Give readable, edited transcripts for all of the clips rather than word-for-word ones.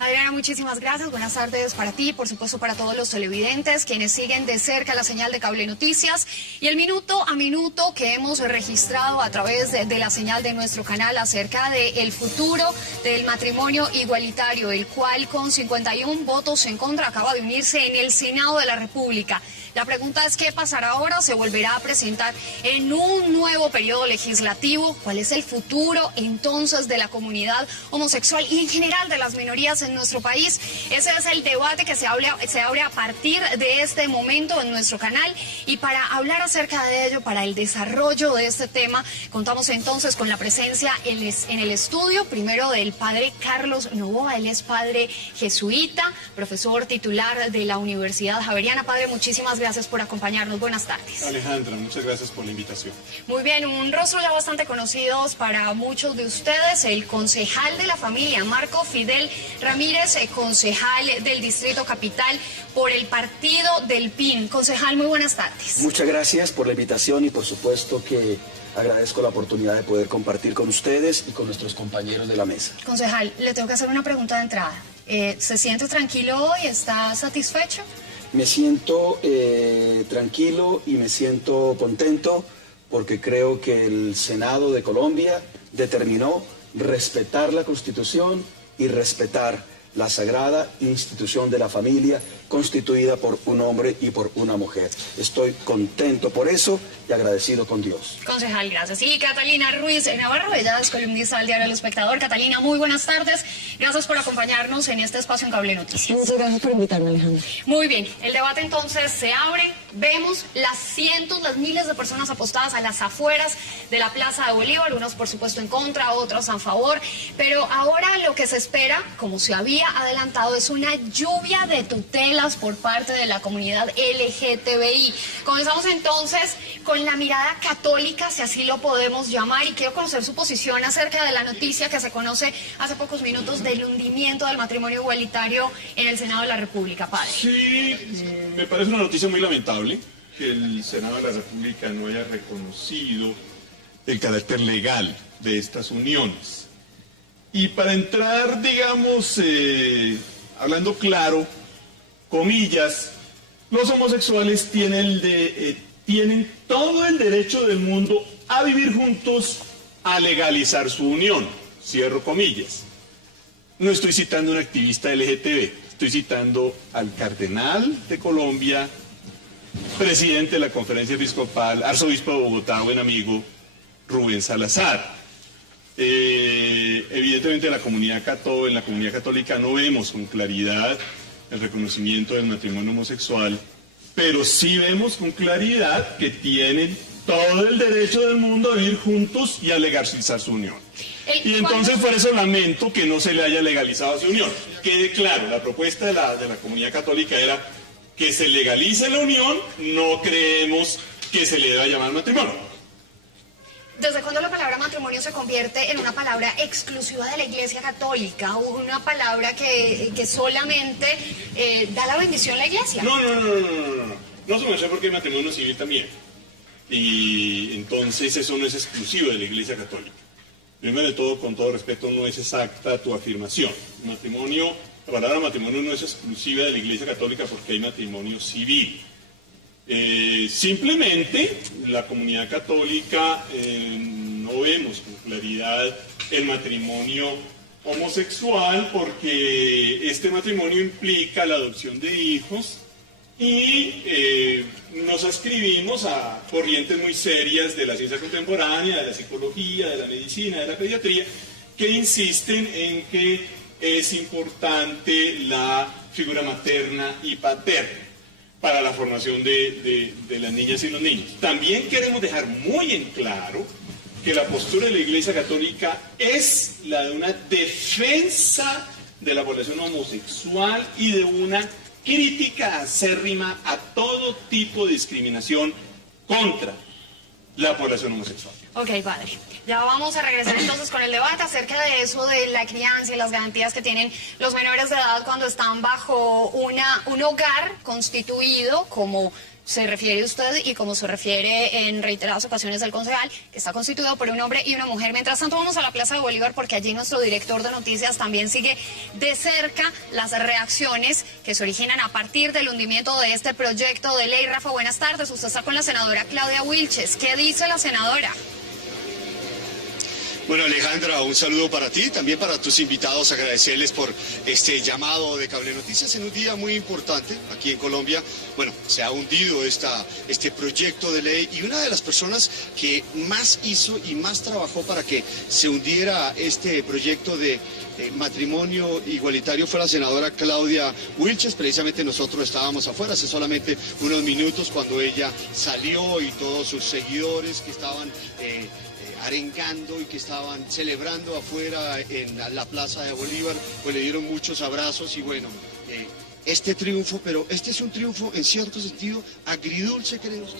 Adriana, muchísimas gracias. Buenas tardes para ti, por supuesto para todos los televidentes, quienes siguen de cerca la señal de Cable Noticias y el minuto a minuto que hemos registrado a través de la señal de nuestro canal acerca del futuro del matrimonio igualitario, el cual con 51 votos en contra acaba de unirse en el Senado de la República. La pregunta es, ¿qué pasará ahora? ¿Se volverá a presentar en un nuevo periodo legislativo? ¿Cuál es el futuro entonces de la comunidad homosexual y en general de las minorías en nuestro país? Ese es el debate que se abre a partir de este momento en nuestro canal. Y para hablar acerca de ello, para el desarrollo de este tema, contamos entonces con la presencia en el estudio, primero del padre Carlos Novoa. Él es padre jesuita, profesor titular de la Universidad Javeriana. Padre, muchísimas gracias por acompañarnos. Buenas tardes. Alejandra, muchas gracias por la invitación. Muy bien, un rostro ya bastante conocido para muchos de ustedes, el concejal de la familia, Marco Fidel Ramírez, concejal del Distrito Capital por el partido del PIN. Concejal, muy buenas tardes. Muchas gracias por la invitación y por supuesto que agradezco la oportunidad de poder compartir con ustedes y con nuestros compañeros de la mesa. Concejal, le tengo que hacer una pregunta de entrada. ¿Se siente tranquilo hoy? ¿Está satisfecho? Me siento tranquilo y me siento contento porque creo que el Senado de Colombia determinó respetar la Constitución y respetar la sagrada institución de la familia constituida por un hombre y por una mujer. Estoy contento por eso y agradecido con Dios. Concejal, gracias. Y Catalina Ruiz Navarro, ella es columnista del diario El Espectador. Catalina, muy buenas tardes. Gracias por acompañarnos en este espacio en Cable Noticias. Muchas gracias por invitarme, Alejandra. Muy bien, el debate entonces se abre. Vemos las miles de personas apostadas a las afueras de la Plaza de Bolívar, unos por supuesto en contra, otros a favor, pero ahora lo que se espera, como se había adelantado, es una lluvia de tutelas por parte de la comunidad LGTBI. Comenzamos entonces con la mirada católica, si así lo podemos llamar, y quiero conocer su posición acerca de la noticia que se conoce hace pocos minutos del hundimiento del matrimonio igualitario en el Senado de la República, padre. Sí, me parece una noticia muy lamentable que el Senado de la República no haya reconocido el carácter legal de estas uniones. Y para entrar, digamos, hablando claro, comillas, los homosexuales tienen todo el derecho del mundo a vivir juntos, a legalizar su unión, cierro comillas. No estoy citando a un activista LGTB, estoy citando al cardenal de Colombia, presidente de la Conferencia Episcopal, arzobispo de Bogotá, buen amigo, Rubén Salazar. Evidentemente en la comunidad católica no vemos con claridad el reconocimiento del matrimonio homosexual, pero sí vemos con claridad que tienen todo el derecho del mundo a vivir juntos y a legalizar su unión. Y entonces por eso lamento que no se le haya legalizado su unión. Quede claro, la propuesta de la comunidad católica era que se legalice la unión, no creemos que se le deba llamar matrimonio. ¿Desde cuándo la palabra matrimonio se convierte en una palabra exclusiva de la Iglesia Católica o una palabra que solamente da la bendición a la Iglesia? No se me hace porque hay matrimonio civil también. Y entonces eso no es exclusivo de la Iglesia Católica. Primero de todo, con todo respeto, no es exacta tu afirmación. La palabra matrimonio no es exclusiva de la Iglesia Católica porque hay matrimonio civil. Simplemente la comunidad católica no vemos con claridad el matrimonio homosexual porque este matrimonio implica la adopción de hijos y nos ascribimos a corrientes muy serias de la ciencia contemporánea, de la psicología, de la medicina, de la pediatría, que insisten en que es importante la figura materna y paterna para la formación de las niñas y los niños. También queremos dejar muy en claro que la postura de la Iglesia Católica es la de una defensa de la población homosexual y de una crítica acérrima a todo tipo de discriminación contra la población homosexual. Ok, padre. Ya vamos a regresar entonces con el debate acerca de eso de la crianza y las garantías que tienen los menores de edad cuando están bajo un hogar constituido como se refiere usted y como se refiere en reiteradas ocasiones el concejal, que está constituido por un hombre y una mujer. Mientras tanto, vamos a la Plaza de Bolívar porque allí nuestro director de noticias también sigue de cerca las reacciones que se originan a partir del hundimiento de este proyecto de ley. Rafa, buenas tardes. Usted está con la senadora Claudia Wilches. ¿Qué dice la senadora? Bueno, Alejandra, un saludo para ti, también para tus invitados, agradecerles por este llamado de Cable Noticias en un día muy importante aquí en Colombia. Bueno, se ha hundido este proyecto de ley y una de las personas que más hizo y más trabajó para que se hundiera este proyecto de matrimonio igualitario fue la senadora Claudia Wilches. Precisamente nosotros estábamos afuera hace solamente unos minutos cuando ella salió y todos sus seguidores que estaban arengando y que estaban celebrando afuera en la Plaza de Bolívar, pues le dieron muchos abrazos y bueno, este triunfo, pero este es un triunfo en cierto sentido agridulce, ¿cree usted?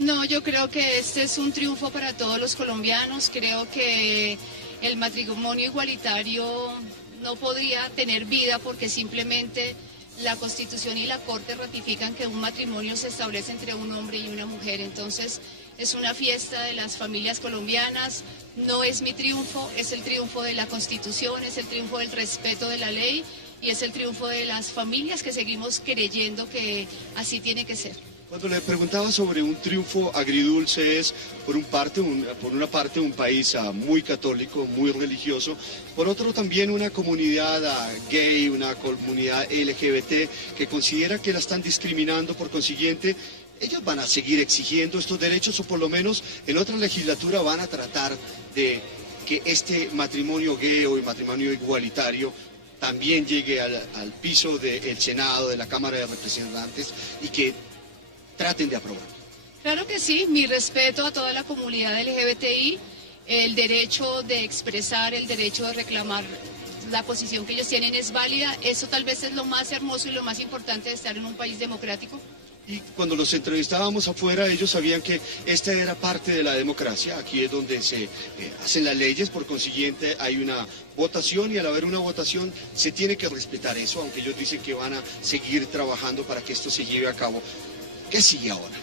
No, yo creo que este es un triunfo para todos los colombianos. Creo que el matrimonio igualitario no podría tener vida porque simplemente la Constitución y la Corte ratifican que un matrimonio se establece entre un hombre y una mujer. Entonces, es una fiesta de las familias colombianas. No es mi triunfo, es el triunfo de la Constitución, es el triunfo del respeto de la ley y es el triunfo de las familias que seguimos creyendo que así tiene que ser. Cuando le preguntaba sobre un triunfo agridulce es, por una parte, un país muy católico, muy religioso, por otro también una comunidad gay, una comunidad LGBT que considera que la están discriminando, por consiguiente, ellos van a seguir exigiendo estos derechos o por lo menos en otra legislatura van a tratar de que este matrimonio gay o el matrimonio igualitario también llegue al piso del Senado, de la Cámara de Representantes y que traten de aprobar. Claro que sí, mi respeto a toda la comunidad LGBTI, el derecho de expresar, el derecho de reclamar la posición que ellos tienen es válida. Eso tal vez es lo más hermoso y lo más importante de estar en un país democrático. Y cuando los entrevistábamos afuera, ellos sabían que esta era parte de la democracia. Aquí es donde se hacen las leyes, por consiguiente hay una votación y al haber una votación se tiene que respetar eso, aunque ellos dicen que van a seguir trabajando para que esto se lleve a cabo. ¿Qué sigue ahora?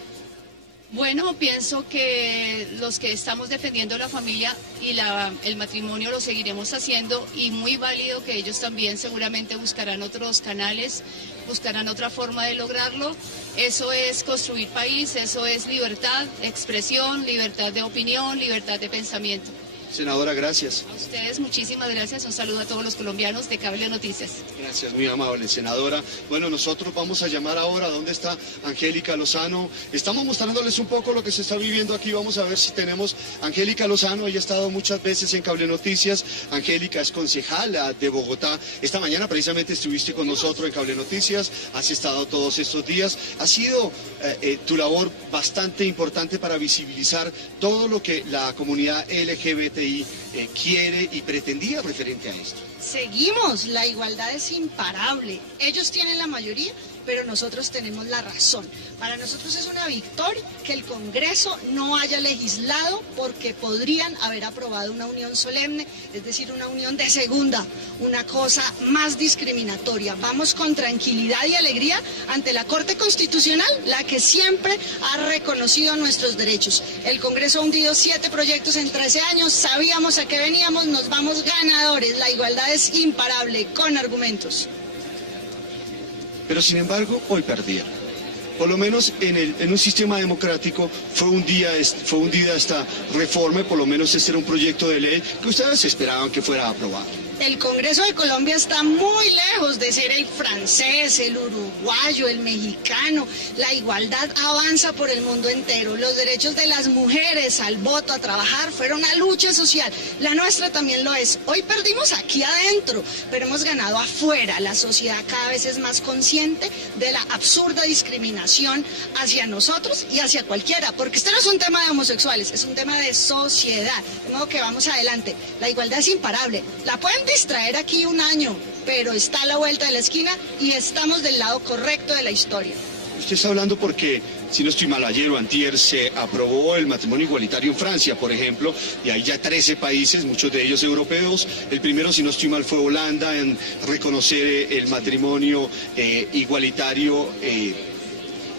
Bueno, pienso que los que estamos defendiendo la familia y el matrimonio lo seguiremos haciendo y muy válido que ellos también seguramente buscarán otros canales, buscarán otra forma de lograrlo. Eso es construir país, eso es libertad de expresión, libertad de opinión, libertad de pensamiento. Senadora, gracias. A ustedes muchísimas gracias, un saludo a todos los colombianos de Cable Noticias. Gracias, muy amable, senadora. Bueno, nosotros vamos a llamar ahora, ¿dónde está Angélica Lozano? Estamos mostrándoles un poco lo que se está viviendo aquí, vamos a ver si tenemos a Angélica Lozano, ella ha estado muchas veces en Cable Noticias, Angélica es concejala de Bogotá, esta mañana precisamente estuviste con nosotros en Cable Noticias, has estado todos estos días, ha sido tu labor bastante importante para visibilizar todo lo que la comunidad LGBTI quiere y pretendía referente a esto. Seguimos, la igualdad es imparable. Ellos tienen la mayoría, pero nosotros tenemos la razón. Para nosotros es una victoria que el Congreso no haya legislado porque podrían haber aprobado una unión solemne, es decir, una unión de segunda, una cosa más discriminatoria. Vamos con tranquilidad y alegría ante la Corte Constitucional, la que siempre ha reconocido nuestros derechos. El Congreso ha hundido 7 proyectos en 13 años, sabíamos a qué veníamos, nos vamos ganadores. La igualdad es imparable, con argumentos. Pero sin embargo, hoy perdieron. Por lo menos en un sistema democrático fue hundida esta reforma y por lo menos este era un proyecto de ley que ustedes esperaban que fuera aprobado. El Congreso de Colombia está muy lejos de ser el francés, el uruguayo, el mexicano. La igualdad avanza por el mundo entero. Los derechos de las mujeres al voto, a trabajar, fueron una lucha social. La nuestra también lo es. Hoy perdimos aquí adentro, pero hemos ganado afuera. La sociedad cada vez es más consciente de la absurda discriminación hacia nosotros y hacia cualquiera, porque este no es un tema de homosexuales, es un tema de sociedad. De modo que vamos adelante. La igualdad es imparable. La pueden distraer aquí un año, pero está a la vuelta de la esquina y estamos del lado correcto de la historia. Usted está hablando porque, si no estoy mal, ayer o antier se aprobó el matrimonio igualitario en Francia, por ejemplo, y hay ya 13 países, muchos de ellos europeos. El primero, si no estoy mal, fue Holanda en reconocer el matrimonio igualitario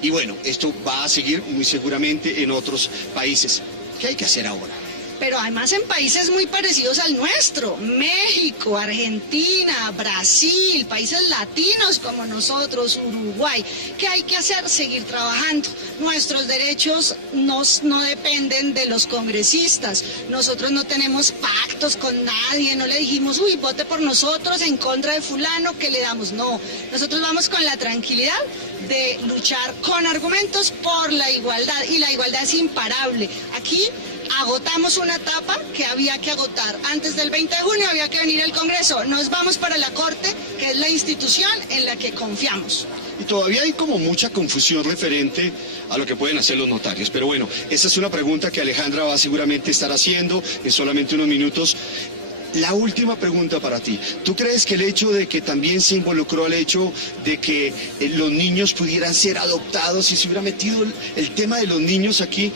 Y bueno, esto va a seguir muy seguramente en otros países. ¿Qué hay que hacer ahora? Pero además en países muy parecidos al nuestro, México, Argentina, Brasil, países latinos como nosotros, Uruguay. ¿Qué hay que hacer? Seguir trabajando. Nuestros derechos no dependen de los congresistas. Nosotros no tenemos pactos con nadie, no le dijimos, uy, vote por nosotros en contra de fulano, que le damos. No, nosotros vamos con la tranquilidad de luchar con argumentos por la igualdad, y la igualdad es imparable. Aquí agotamos una etapa que había que agotar. Antes del 20 de junio había que venir al Congreso. Nos vamos para la Corte, que es la institución en la que confiamos. Y todavía hay como mucha confusión referente a lo que pueden hacer los notarios. Pero bueno, esa es una pregunta que Alejandra va a seguramente estar haciendo en solamente unos minutos. La última pregunta para ti. ¿Tú crees que el hecho de que también se involucró al hecho de que los niños pudieran ser adoptados y se hubiera metido el tema de los niños aquí,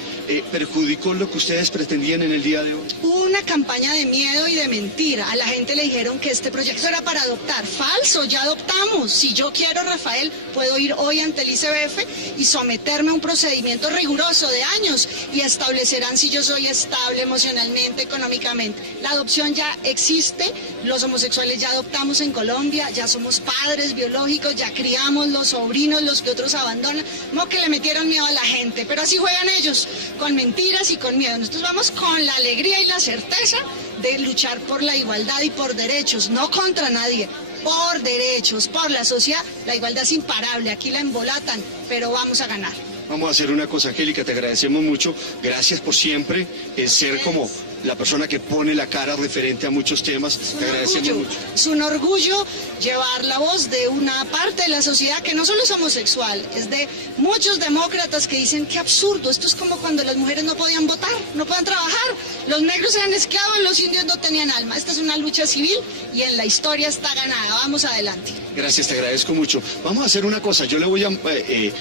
perjudicó lo que ustedes pretendían en el día de hoy? Hubo una campaña de miedo y de mentira. A la gente le dijeron que este proyecto era para adoptar. Falso, ya adoptamos. Si yo quiero, Rafael, puedo ir hoy ante el ICBF y someterme a un procedimiento riguroso de años y establecerán si yo soy estable emocionalmente, económicamente. La adopción ya existe, los homosexuales ya adoptamos en Colombia, ya somos padres biológicos, ya criamos los sobrinos, los que otros abandonan, no que le metieron miedo a la gente, pero así juegan ellos, con mentiras y con miedo. Nosotros vamos con la alegría y la certeza de luchar por la igualdad y por derechos, no contra nadie, por derechos, por la sociedad. La igualdad es imparable, aquí la embolatan, pero vamos a ganar. Vamos a hacer una cosa, Angélica, te agradecemos mucho, gracias por siempre ser como la persona que pone la cara referente a muchos temas. Te agradecemos mucho. Es un orgullo llevar la voz de una parte de la sociedad que no solo es homosexual, es de muchos demócratas que dicen qué absurdo, esto es como cuando las mujeres no podían votar, no podían trabajar, los negros eran esclavos, los indios no tenían alma. Esta es una lucha civil y en la historia está ganada. Vamos adelante. Gracias, te agradezco mucho. Vamos a hacer una cosa, yo le voy a,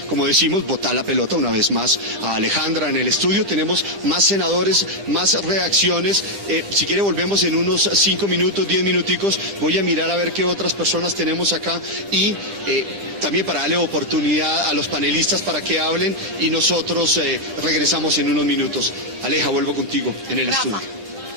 como decimos, botar la pelota una vez más a Alejandra en el estudio. Tenemos más senadores, más reacciones. Si quiere volvemos en unos 5 minutos, 10 minuticos. Voy a mirar a ver qué otras personas tenemos acá y también para darle oportunidad a los panelistas para que hablen y nosotros regresamos en unos minutos. Aleja, vuelvo contigo en el estudio.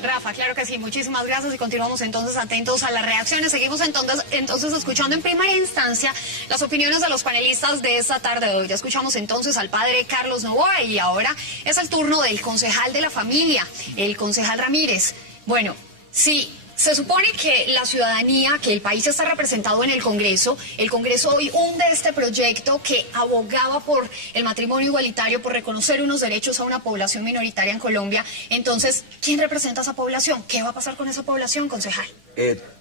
Rafa, claro que sí, muchísimas gracias y continuamos entonces atentos a las reacciones. Seguimos entonces escuchando en primera instancia las opiniones de los panelistas de esta tarde de hoy. Ya escuchamos entonces al padre Carlos Noboa y ahora es el turno del concejal de la familia, el concejal Ramírez. Bueno, sí. Se supone que la ciudadanía, que el país está representado en el Congreso hoy hunde este proyecto que abogaba por el matrimonio igualitario, por reconocer unos derechos a una población minoritaria en Colombia. Entonces, ¿quién representa a esa población? ¿Qué va a pasar con esa población, concejal?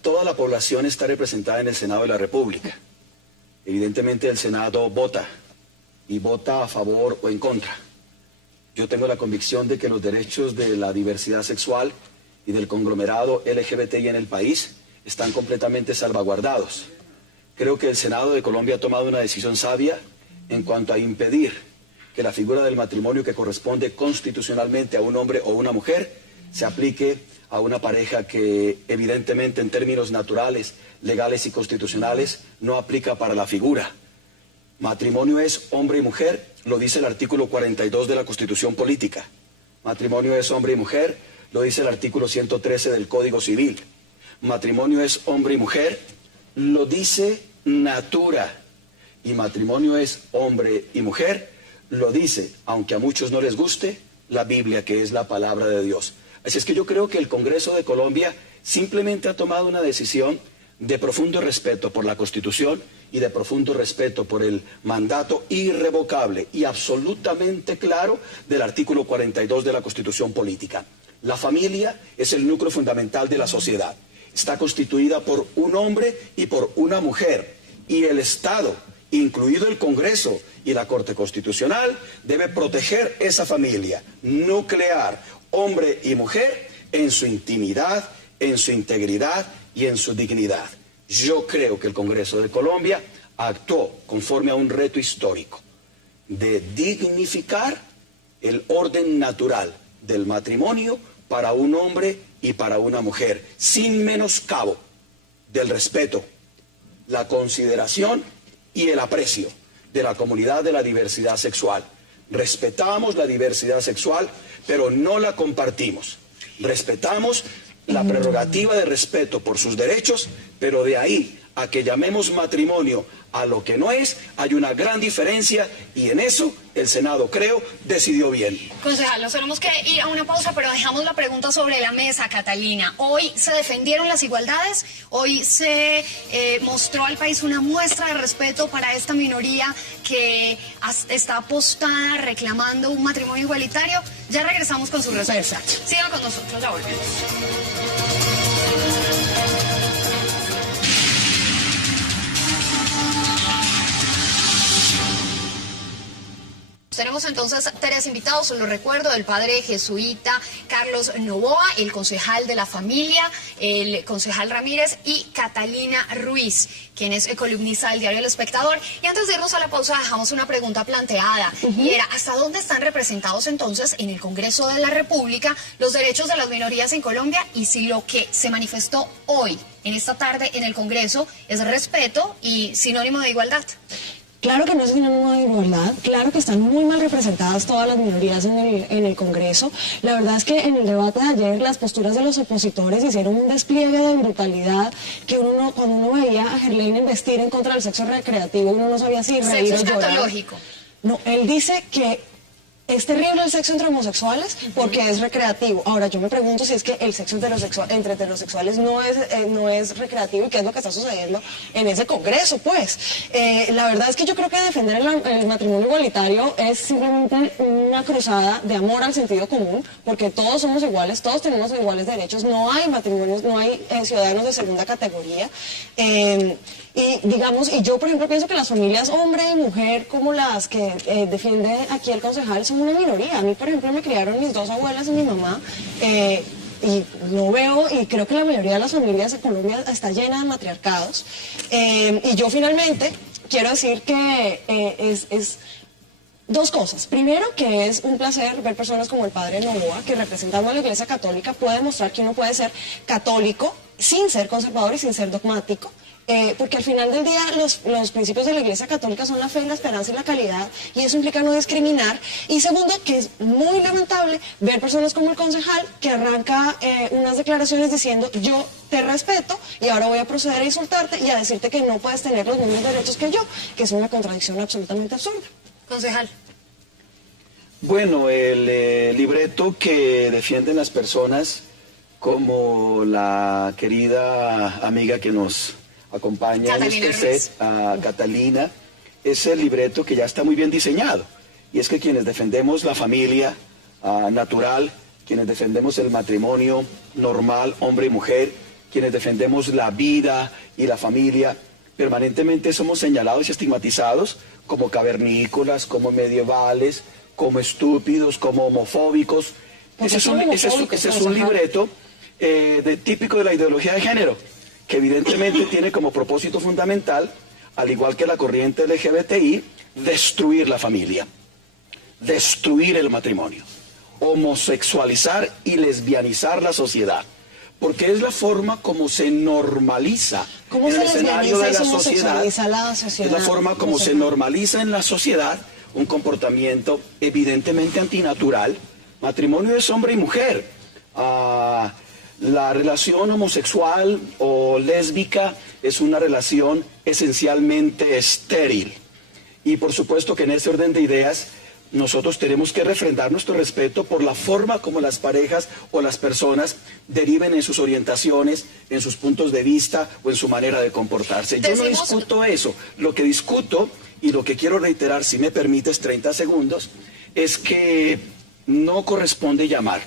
Toda la población está representada en el Senado de la República. Evidentemente el Senado vota, y vota a favor o en contra. Yo tengo la convicción de que los derechos de la diversidad sexual y del conglomerado LGBTI en el país están completamente salvaguardados. Creo que el Senado de Colombia ha tomado una decisión sabia en cuanto a impedir que la figura del matrimonio que corresponde constitucionalmente a un hombre o una mujer se aplique a una pareja que evidentemente en términos naturales, legales y constitucionales no aplica para la figura. Matrimonio es hombre y mujer, lo dice el artículo 42 de la Constitución Política. Matrimonio es hombre y mujer, lo dice el artículo 113 del Código Civil. Matrimonio es hombre y mujer, lo dice Natura. Y matrimonio es hombre y mujer, lo dice, aunque a muchos no les guste, la Biblia, que es la palabra de Dios. Así es que yo creo que el Congreso de Colombia simplemente ha tomado una decisión de profundo respeto por la Constitución y de profundo respeto por el mandato irrevocable y absolutamente claro del artículo 42 de la Constitución Política. La familia es el núcleo fundamental de la sociedad. Está constituida por un hombre y por una mujer. Y el Estado, incluido el Congreso y la Corte Constitucional, debe proteger esa familia nuclear, hombre y mujer, en su intimidad, en su integridad y en su dignidad. Yo creo que el Congreso de Colombia actuó conforme a un reto histórico de dignificar el orden natural del matrimonio para un hombre y para una mujer, sin menoscabo del respeto, la consideración y el aprecio de la comunidad de la diversidad sexual. Respetamos la diversidad sexual, pero no la compartimos. Respetamos la prerrogativa de respeto por sus derechos, pero de ahí a que llamemos matrimonio a lo que no es, hay una gran diferencia, y en eso el Senado, creo, decidió bien. Concejal, nos tenemos que ir a una pausa, pero dejamos la pregunta sobre la mesa, Catalina. Hoy se defendieron las igualdades, hoy se mostró al país una muestra de respeto para esta minoría que está apostada, reclamando un matrimonio igualitario. Ya regresamos con su respuesta. Sigan con nosotros, ya volvemos. Tenemos entonces tres invitados, lo recuerdo, el padre jesuita Carlos Novoa, el concejal de la familia, el concejal Ramírez y Catalina Ruiz, quien es columnista del diario El Espectador. Y antes de irnos a la pausa dejamos una pregunta planteada, y era, ¿hasta dónde están representados entonces en el Congreso de la República los derechos de las minorías en Colombia? Y si lo que se manifestó hoy, en esta tarde, en el Congreso, es respeto y sinónimo de igualdad. Claro que no es sinónimo de igualdad, claro que están muy mal representadas todas las minorías en el Congreso. La verdad es que en el debate de ayer las posturas de los opositores hicieron un despliegue de brutalidad que cuando uno veía a Gerlain investir en contra del sexo recreativo, uno no sabía si reír o llorar. Escatológico. No, él dice que es terrible el sexo entre homosexuales porque es recreativo. Ahora, yo me pregunto si es que el sexo entre heterosexuales no es recreativo, y qué es lo que está sucediendo en ese Congreso, pues. La verdad es que yo creo que defender el matrimonio igualitario es simplemente una cruzada de amor al sentido común, porque todos somos iguales, todos tenemos iguales derechos, no hay matrimonios, no hay ciudadanos de segunda categoría. Y yo por ejemplo pienso que las familias hombre y mujer, como las que defiende aquí el concejal, son una minoría. A mí por ejemplo me criaron mis dos abuelas y mi mamá, y no veo, y creo que la mayoría de las familias de Colombia está llena de matriarcados. Y yo finalmente quiero decir que es dos cosas. Primero, que es un placer ver personas como el padre Novoa, que representando a la Iglesia Católica puede demostrar que uno puede ser católico sin ser conservador y sin ser dogmático. Porque al final del día los principios de la Iglesia Católica son la fe, la esperanza y la caridad, y eso implica no discriminar. Y segundo, que es muy lamentable ver personas como el concejal que arranca unas declaraciones diciendo: yo te respeto y ahora voy a proceder a insultarte y a decirte que no puedes tener los mismos derechos que yo, que es una contradicción absolutamente absurda. Concejal. Bueno, el libreto que defienden las personas, como la querida amiga que nos acompaña en este set, a Catalina, es el libreto que ya está muy bien diseñado. Y es que quienes defendemos la familia natural, quienes defendemos el matrimonio normal, hombre y mujer, quienes defendemos la vida y la familia, permanentemente somos señalados y estigmatizados como cavernícolas, como medievales, como estúpidos, como homofóbicos. Ese es un libreto típico de la ideología de género, que evidentemente tiene como propósito fundamental, al igual que la corriente LGBTI, destruir la familia, destruir el matrimonio, homosexualizar y lesbianizar la sociedad, porque es la forma como se normaliza en el escenario de la sociedad, es la forma como se normaliza en la sociedad un comportamiento evidentemente antinatural. Matrimonio es hombre y mujer. La relación homosexual o lésbica es una relación esencialmente estéril. Y por supuesto que en ese orden de ideas nosotros tenemos que refrendar nuestro respeto por la forma como las parejas o las personas deriven en sus orientaciones, en sus puntos de vista o en su manera de comportarse. Yo no discuto eso. Lo que discuto, y lo que quiero reiterar, si me permites 30 segundos, es que no corresponde llamar.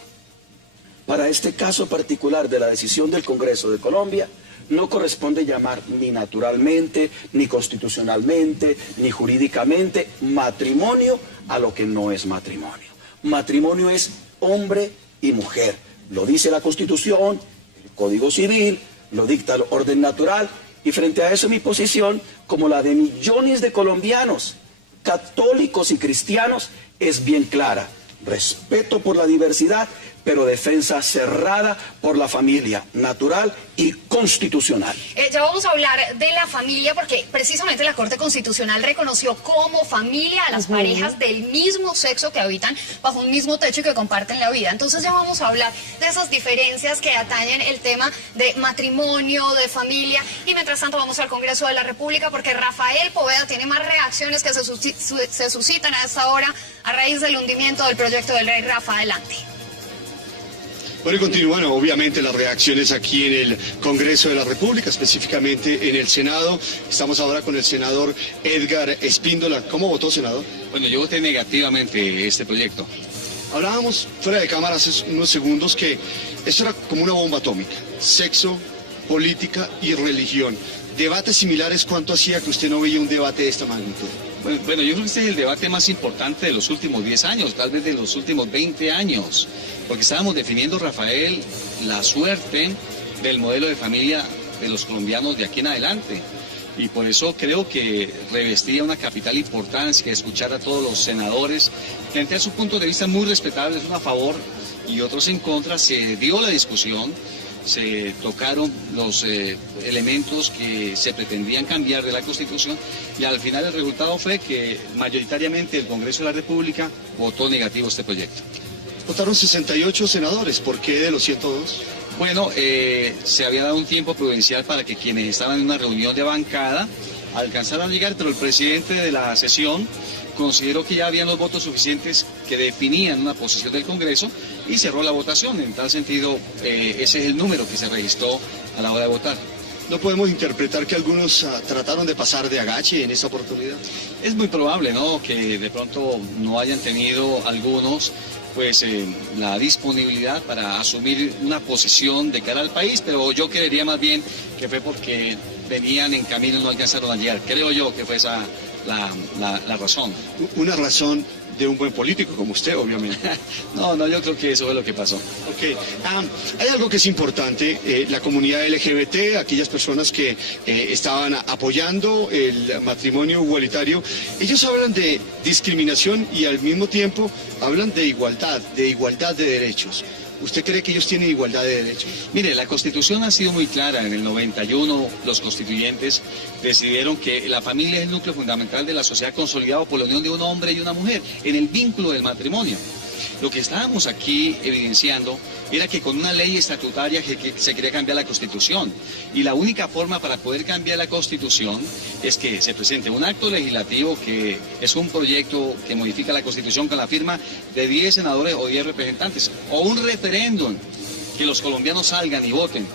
Para este caso particular de la decisión del Congreso de Colombia, no corresponde llamar ni naturalmente, ni constitucionalmente, ni jurídicamente matrimonio a lo que no es matrimonio. Matrimonio es hombre y mujer. Lo dice la Constitución, el Código Civil, lo dicta el orden natural, y frente a eso mi posición, como la de millones de colombianos, católicos y cristianos, es bien clara. Respeto por la diversidad, pero defensa cerrada por la familia natural y constitucional. Ya vamos a hablar de la familia porque precisamente la Corte Constitucional reconoció como familia a las parejas del mismo sexo que habitan bajo un mismo techo y que comparten la vida. Entonces ya vamos a hablar de esas diferencias que atañen el tema de matrimonio, de familia, y mientras tanto vamos al Congreso de la República porque Rafael Poveda tiene más reacciones que se suscitan a esta hora a raíz del hundimiento del proyecto del Rey. Rafa, adelante. Bueno, y continúan obviamente las reacciones aquí en el Congreso de la República, específicamente en el Senado. Estamos ahora con el senador Edgar Espíndola. ¿Cómo votó, senador? Bueno, yo voté negativamente este proyecto. Hablábamos fuera de cámara hace unos segundos que esto era como una bomba atómica. Sexo, política y religión. Debates similares, ¿cuánto hacía que usted no veía un debate de esta magnitud? Bueno, yo creo que este es el debate más importante de los últimos 10 años, tal vez de los últimos 20 años, porque estábamos definiendo, Rafael, la suerte del modelo de familia de los colombianos de aquí en adelante. Y por eso creo que revestía una capital importancia escuchar a todos los senadores, plantear su punto de vista muy respetable, unos a favor y otros en contra. Se dio la discusión, se tocaron los elementos que se pretendían cambiar de la Constitución y al final el resultado fue que mayoritariamente el Congreso de la República votó negativo este proyecto. Votaron 68 senadores, ¿por qué de los 102? Bueno, se había dado un tiempo prudencial para que quienes estaban en una reunión de bancada alcanzaran a llegar, pero el presidente de la sesión consideró que ya habían los votos suficientes que definían una posición del Congreso y cerró la votación. En tal sentido, ese es el número que se registró a la hora de votar. ¿No podemos interpretar que algunos trataron de pasar de agache en esa oportunidad? Es muy probable, ¿no?, que de pronto no hayan tenido algunos pues la disponibilidad para asumir una posición de cara al país, pero yo creería más bien que fue porque venían en camino y no alcanzaron a llegar. Creo yo que fue esa la razón. Una razón de un buen político como usted, obviamente. No, yo creo que eso fue lo que pasó. Ok. Hay algo que es importante, la comunidad LGBT, aquellas personas que estaban apoyando el matrimonio igualitario, ellos hablan de discriminación y al mismo tiempo hablan de igualdad de derechos. ¿Usted cree que ellos tienen igualdad de derechos? Mire, la Constitución ha sido muy clara. En el 91 los constituyentes decidieron que la familia es el núcleo fundamental de la sociedad consolidado por la unión de un hombre y una mujer en el vínculo del matrimonio. Lo que estábamos aquí evidenciando era que con una ley estatutaria que se quería cambiar la Constitución. Y la única forma para poder cambiar la Constitución es que se presente un acto legislativo que es un proyecto que modifica la Constitución con la firma de 10 senadores o 10 representantes, o un referéndum que los colombianos salgan y voten,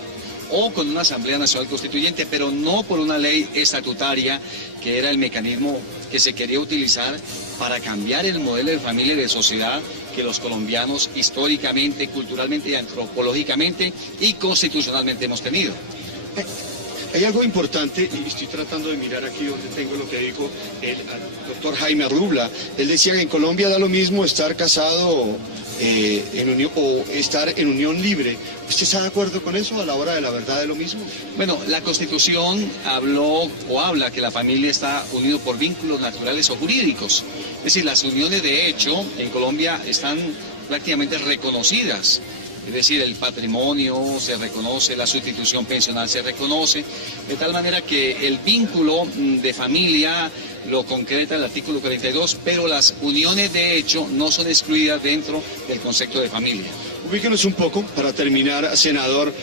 o con una Asamblea Nacional Constituyente, pero no por una ley estatutaria que era el mecanismo que se quería utilizar para cambiar el modelo de familia y de sociedad que los colombianos históricamente, culturalmente, antropológicamente y constitucionalmente hemos tenido. Hay algo importante, y estoy tratando de mirar aquí donde tengo lo que dijo el doctor Jaime Arrubla. Él decía que en Colombia da lo mismo estar casado en unión, o estar en unión libre. ¿Usted está de acuerdo con eso a la hora de la verdad de lo mismo? Bueno, la Constitución habla que la familia está unida por vínculos naturales o jurídicos. Es decir, las uniones de hecho en Colombia están prácticamente reconocidas. Es decir, el patrimonio se reconoce, la sustitución pensional se reconoce, de tal manera que el vínculo de familia lo concreta el artículo 42, pero las uniones de hecho no son excluidas dentro del concepto de familia. Ubíquenos un poco, para terminar, senador.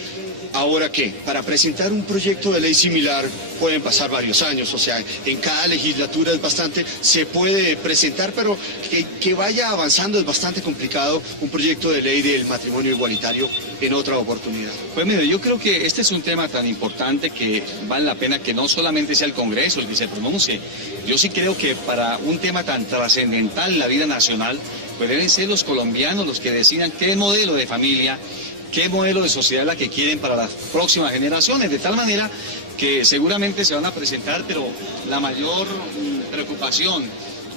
¿Ahora qué? Para presentar un proyecto de ley similar pueden pasar varios años, o sea, en cada legislatura es bastante, se puede presentar, pero que vaya avanzando es bastante complicado un proyecto de ley del matrimonio igualitario en otra oportunidad. Pues mire, yo creo que este es un tema tan importante que vale la pena que no solamente sea el Congreso el que se pronuncie. Yo sí creo que para un tema tan trascendental en la vida nacional, pues deben ser los colombianos los que decidan qué modelo de familia, qué modelo de sociedad es la que quieren para las próximas generaciones, de tal manera que seguramente se van a presentar, pero la mayor preocupación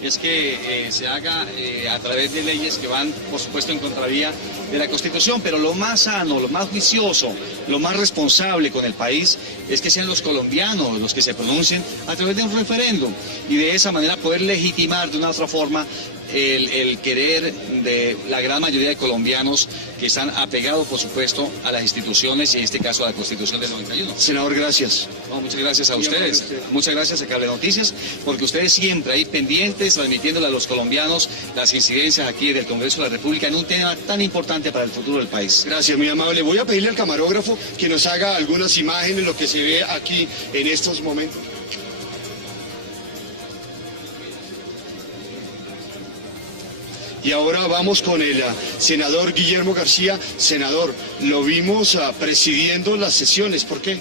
es que se haga a través de leyes que van, por supuesto, en contravía de la Constitución, pero lo más sano, lo más juicioso, lo más responsable con el país es que sean los colombianos los que se pronuncien a través de un referéndum y de esa manera poder legitimar de una otra forma el querer de la gran mayoría de colombianos que están apegados, por supuesto, a las instituciones y en este caso a la Constitución del 91. Senador, gracias. No, muchas gracias a ustedes, muchas gracias a Cable Noticias, porque ustedes siempre ahí pendientes, transmitiéndole a los colombianos las incidencias aquí del Congreso de la República en un tema tan importante para el futuro del país. Gracias, muy amable. Voy a pedirle al camarógrafo que nos haga algunas imágenes, lo que se ve aquí en estos momentos. Y ahora vamos con el senador Guillermo García. Senador, lo vimos presidiendo las sesiones. ¿Por qué?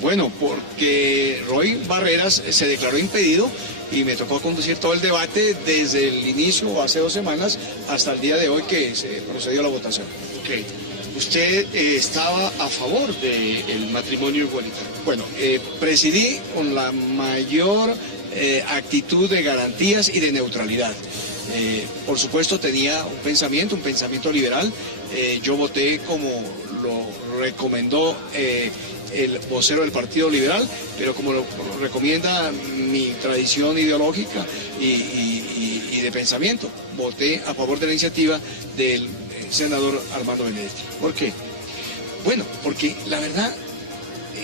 Bueno, porque Roy Barreras se declaró impedido y me tocó conducir todo el debate desde el inicio, hace 2 semanas, hasta el día de hoy que se procedió a la votación. Okay. ¿Usted estaba a favor del matrimonio igualitario? Bueno, presidí con la mayor actitud de garantías y de neutralidad. Por supuesto tenía un pensamiento liberal. Yo voté como lo recomendó el vocero del Partido Liberal, pero como lo recomienda mi tradición ideológica y de pensamiento, voté a favor de la iniciativa del senador Armando Benedetti. ¿Por qué? Bueno, porque la verdad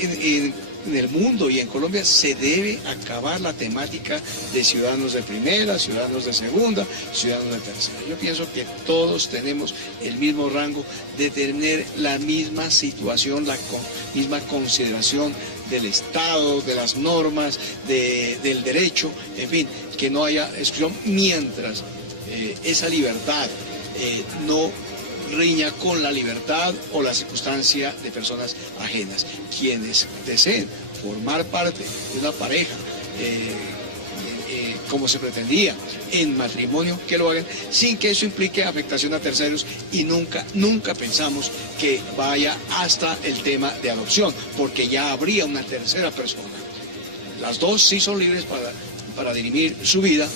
en el mundo y en Colombia se debe acabar la temática de ciudadanos de primera, ciudadanos de segunda, ciudadanos de tercera. Yo pienso que todos tenemos el mismo rango de tener la misma situación, la misma consideración del Estado, de las normas, del derecho, en fin, que no haya exclusión mientras esa libertad no riña con la libertad o la circunstancia de personas ajenas. Quienes deseen formar parte de una pareja como se pretendía en matrimonio, que lo hagan sin que eso implique afectación a terceros, y nunca pensamos que vaya hasta el tema de adopción, porque ya habría una tercera persona. Las dos sí son libres para dirimir su vida,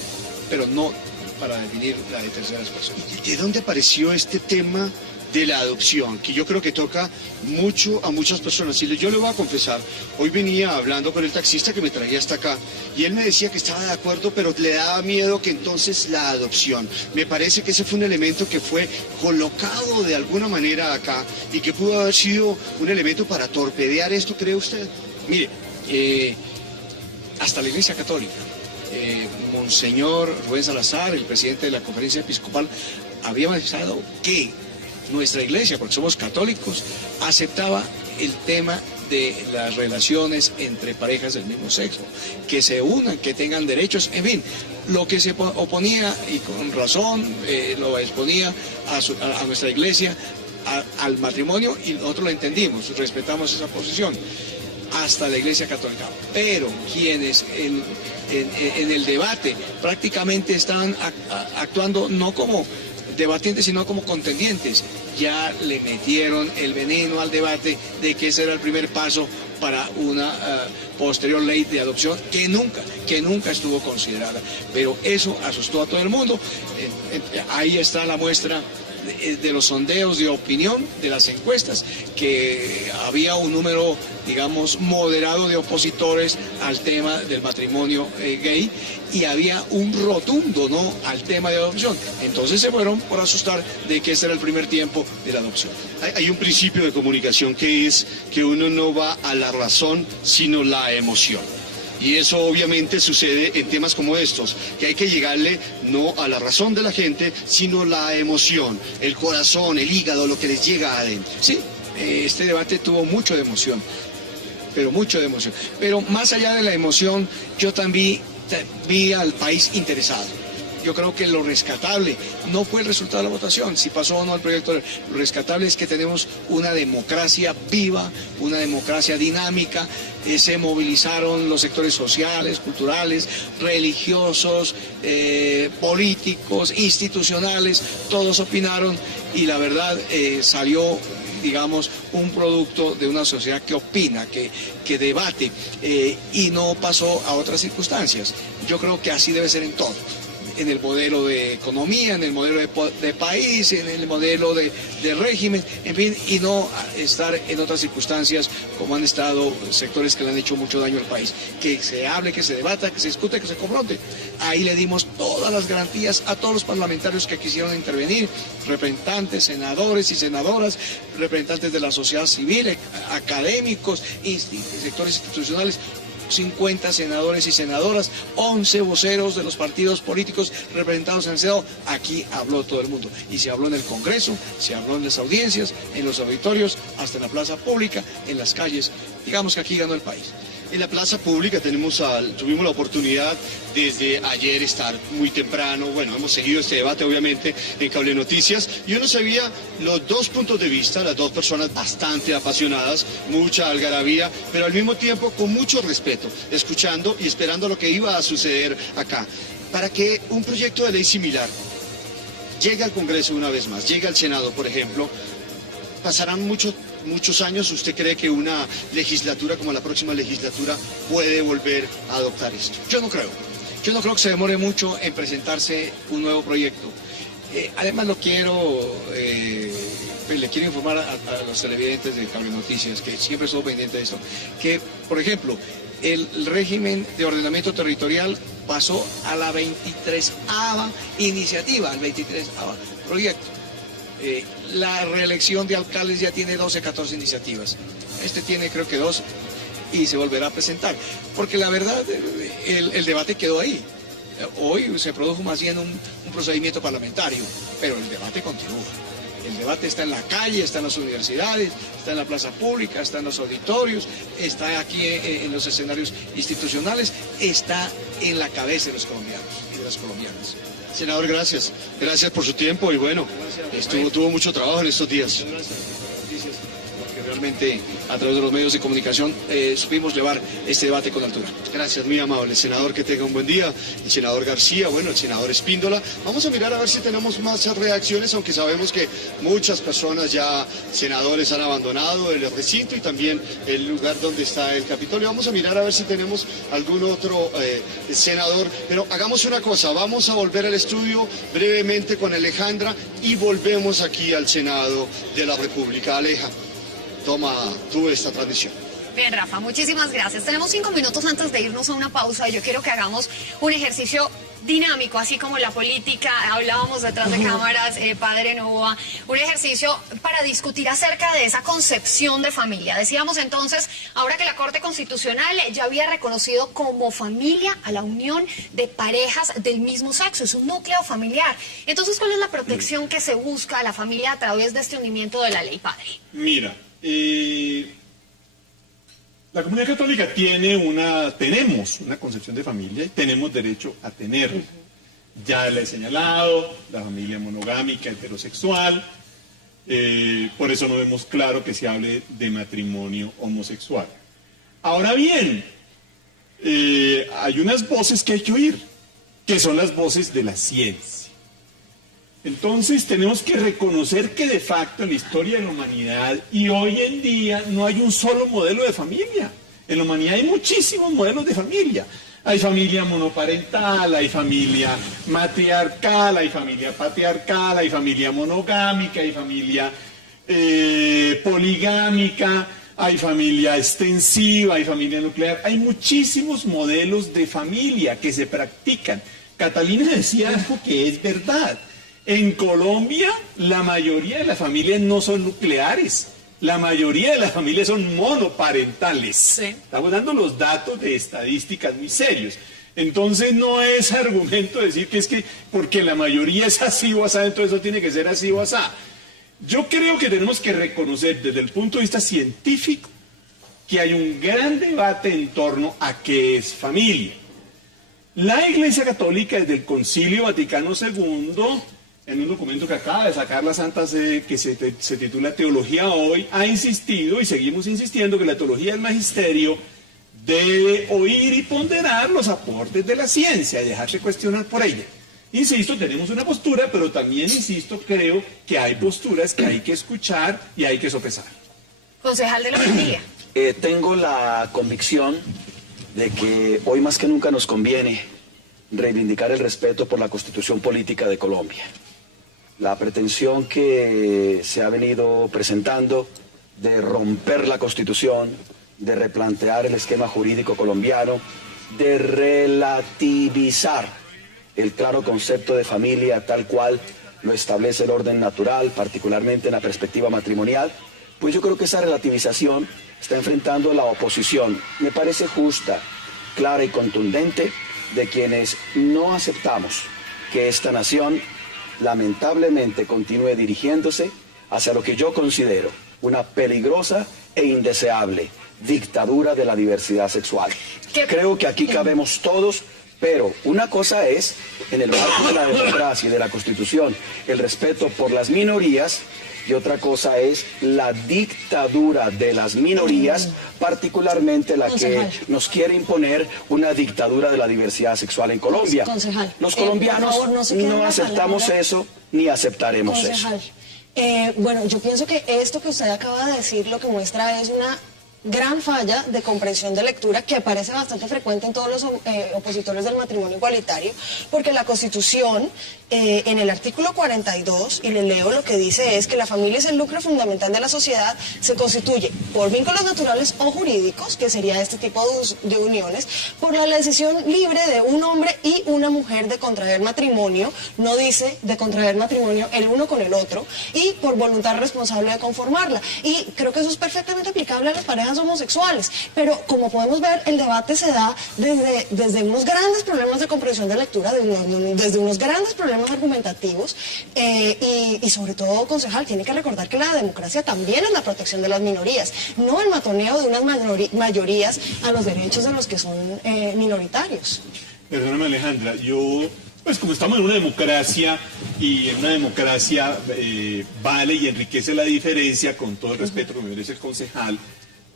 pero no para definir la de terceras personas. ¿De dónde apareció este tema de la adopción? Que yo creo que toca mucho a muchas personas. Y yo le voy a confesar, hoy venía hablando con el taxista que me traía hasta acá, y él me decía que estaba de acuerdo, pero le daba miedo que entonces la adopción. Me parece que ese fue un elemento que fue colocado de alguna manera acá, y que pudo haber sido un elemento para torpedear esto, ¿cree usted? Mire, hasta la Iglesia Católica, Monseñor Rubén Salazar, el presidente de la Conferencia Episcopal, había manifestado que nuestra iglesia, porque somos católicos, aceptaba el tema de las relaciones entre parejas del mismo sexo, que se unan, que tengan derechos, en fin, lo que se oponía, y con razón lo exponía a nuestra iglesia, al matrimonio, y nosotros lo entendimos, respetamos esa posición, hasta la Iglesia Católica. Pero quienes en el debate prácticamente estaban actuando no como debatientes, sino como contendientes, ya le metieron el veneno al debate de que ese era el primer paso para una posterior ley de adopción que nunca estuvo considerada. Pero eso asustó a todo el mundo. Ahí está la muestra de los sondeos de opinión, de las encuestas, que había un número, digamos, moderado de opositores al tema del matrimonio gay, y había un rotundo no al tema de adopción. Entonces se fueron por asustar de que ese era el primer tiempo de la adopción. Hay un principio de comunicación que es que uno no va a la razón, sino la emoción. Y eso obviamente sucede en temas como estos, que hay que llegarle no a la razón de la gente, sino la emoción, el corazón, el hígado, lo que les llega adentro. Sí, este debate tuvo mucho de emoción, pero mucho de emoción. Pero más allá de la emoción, yo también vi al país interesado. Yo creo que lo rescatable no fue el resultado de la votación, si pasó o no el proyecto. Lo rescatable es que tenemos una democracia viva, una democracia dinámica. Se movilizaron los sectores sociales, culturales, religiosos, políticos, institucionales, todos opinaron, y la verdad salió, digamos, un producto de una sociedad que opina, que debate, y no pasó a otras circunstancias. Yo creo que así debe ser en todo. en el modelo de economía, en el modelo de país, en el modelo de régimen, en fin, y no estar en otras circunstancias como han estado sectores que le han hecho mucho daño al país. Que se hable, que se debata, que se discute, que se confronte. Ahí le dimos todas las garantías a todos los parlamentarios que quisieron intervenir, representantes, senadores y senadoras, representantes de la sociedad civil, académicos, sectores institucionales, 50 senadores y senadoras, 11 voceros de los partidos políticos representados en el Senado. Aquí habló todo el mundo. Y se habló en el Congreso, se habló en las audiencias, en los auditorios, hasta en la plaza pública, en las calles. Digamos que aquí ganó el país. En la plaza pública tuvimos la oportunidad desde ayer estar muy temprano, bueno, hemos seguido este debate obviamente en Cable Noticias y uno se veía los dos puntos de vista, las dos personas bastante apasionadas, mucha algarabía, pero al mismo tiempo con mucho respeto, escuchando y esperando lo que iba a suceder acá. Para que un proyecto de ley similar llegue al Congreso una vez más, llegue al Senado, por ejemplo, pasarán muchos años. ¿Usted cree que una legislatura como la próxima legislatura puede volver a adoptar esto? Yo no creo. Yo no creo que se demore mucho en presentarse un nuevo proyecto. Además le quiero informar a los televidentes de Cable Noticias, que siempre estuvo pendiente de esto, que, por ejemplo, el régimen de ordenamiento territorial pasó a la 23ª iniciativa, al 23º proyecto. La reelección de alcaldes ya tiene 12, 14 iniciativas. Este tiene creo que 2 y se volverá a presentar. Porque la verdad, el debate quedó ahí. Hoy se produjo más bien un procedimiento parlamentario, pero el debate continúa. El debate está en la calle, está en las universidades, está en la plaza pública, está en los auditorios, está aquí en los escenarios institucionales, está en la cabeza de los colombianos y de las colombianas. Senador, gracias. Gracias por su tiempo y bueno, tuvo mucho trabajo en estos días. Porque realmente a través de los medios de comunicación supimos llevar este debate con altura. Gracias, muy amable. Senador, que tenga un buen día. El senador García, bueno, el senador Espíndola. Vamos a mirar a ver si tenemos más reacciones, aunque sabemos que muchas personas ya, senadores, han abandonado el recinto y también el lugar donde está el Capitolio. Vamos a mirar a ver si tenemos algún otro senador. Pero hagamos una cosa, vamos a volver al estudio brevemente con Alejandra y volvemos aquí al Senado de la República. Aleja, toma tú esta transmisión. Bien, Rafa, muchísimas gracias. Tenemos 5 minutos antes de irnos a una pausa y yo quiero que hagamos un ejercicio dinámico, así como la política, hablábamos detrás de cámaras, padre Novoa, un ejercicio para discutir acerca de esa concepción de familia. Decíamos entonces, ahora que la Corte Constitucional ya había reconocido como familia a la unión de parejas del mismo sexo, es un núcleo familiar. Entonces, ¿cuál es la protección que se busca a la familia a través de este hundimiento de la ley, padre? Mira, la comunidad católica tenemos una concepción de familia y tenemos derecho a tenerla. Ya la he señalado, la familia monogámica, heterosexual, por eso no vemos claro que se hable de matrimonio homosexual. Ahora bien, hay unas voces que hay que oír, que son las voces de la ciencia. Entonces tenemos que reconocer que de facto en la historia de la humanidad y hoy en día no hay un solo modelo de familia. En la humanidad hay muchísimos modelos de familia. Hay familia monoparental, hay familia matriarcal, hay familia patriarcal, hay familia monogámica, hay familia poligámica, hay familia extensiva, hay familia nuclear. Hay muchísimos modelos de familia que se practican. Catalina decía algo que es verdad. En Colombia, la mayoría de las familias no son nucleares. La mayoría de las familias son monoparentales. Sí. Estamos dando los datos de estadísticas muy serios. Entonces no es argumento decir que es que porque la mayoría es así o asá, entonces eso tiene que ser así o asá. Yo creo que tenemos que reconocer desde el punto de vista científico que hay un gran debate en torno a qué es familia. La Iglesia Católica desde el Concilio Vaticano II, en un documento que acaba de sacar la Santa Sede, que se titula Teología Hoy, ha insistido y seguimos insistiendo que la teología del magisterio debe oír y ponderar los aportes de la ciencia y dejarse cuestionar por ella. Insisto, tenemos una postura, pero también, insisto, creo que hay posturas que hay que escuchar y hay que sopesar. Concejal de la familia. Tengo la convicción de que hoy más que nunca nos conviene reivindicar el respeto por la Constitución Política de Colombia. La pretensión que se ha venido presentando de romper la Constitución, de replantear el esquema jurídico colombiano, de relativizar el claro concepto de familia tal cual lo establece el orden natural, particularmente en la perspectiva matrimonial, pues yo creo que esa relativización está enfrentando la oposición. Me parece justa, clara y contundente de quienes no aceptamos que esta nación lamentablemente continúe dirigiéndose hacia lo que yo considero una peligrosa e indeseable dictadura de la diversidad sexual. Creo que aquí cabemos todos, pero una cosa es, en el marco de la democracia y de la Constitución, el respeto por las minorías, y otra cosa es la dictadura de las minorías, particularmente la que nos quiere imponer una dictadura de la diversidad sexual en Colombia. Concejal, Los colombianos no aceptamos eso ni aceptaremos eso. Bueno, yo pienso que esto que usted acaba de decir lo que muestra es una gran falla de comprensión de lectura que parece bastante frecuente en todos los opositores del matrimonio igualitario, porque la Constitución, en el artículo 42, y le leo lo que dice es que la familia es el núcleo fundamental de la sociedad, se constituye por vínculos naturales o jurídicos, que sería este tipo de uniones, por la decisión libre de un hombre y una mujer de contraer matrimonio, no dice de contraer matrimonio el uno con el otro, y por voluntad responsable de conformarla. Y creo que eso es perfectamente aplicable a las parejas homosexuales, pero como podemos ver, el debate se da desde unos grandes problemas de comprensión de lectura, desde unos grandes problemas argumentativos, y sobre todo, concejal, tiene que recordar que la democracia también es la protección de las minorías, no el matoneo de unas mayorías a los derechos de los que son minoritarios. Perdóname, Alejandra, pues como estamos en una democracia, y en una democracia vale y enriquece la diferencia, con todo el respeto que me merece el concejal,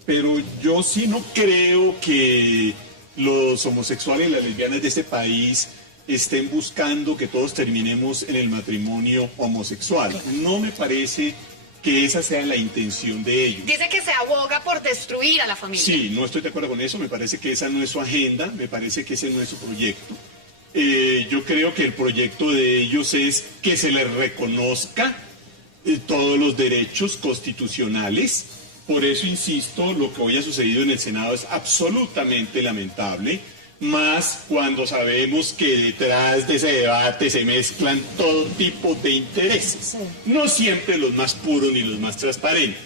pero yo sí no creo que los homosexuales y las lesbianas de este país estén buscando que todos terminemos en el matrimonio homosexual. No me parece que esa sea la intención de ellos. Dice que se aboga por destruir a la familia. Sí, no estoy de acuerdo con eso, me parece que esa no es su agenda, me parece que ese no es su proyecto. Yo creo que el proyecto de ellos es que se les reconozca todos los derechos constitucionales. Por eso, insisto, lo que hoy ha sucedido en el Senado es absolutamente lamentable, más cuando sabemos que detrás de ese debate se mezclan todo tipo de intereses, no siempre los más puros ni los más transparentes.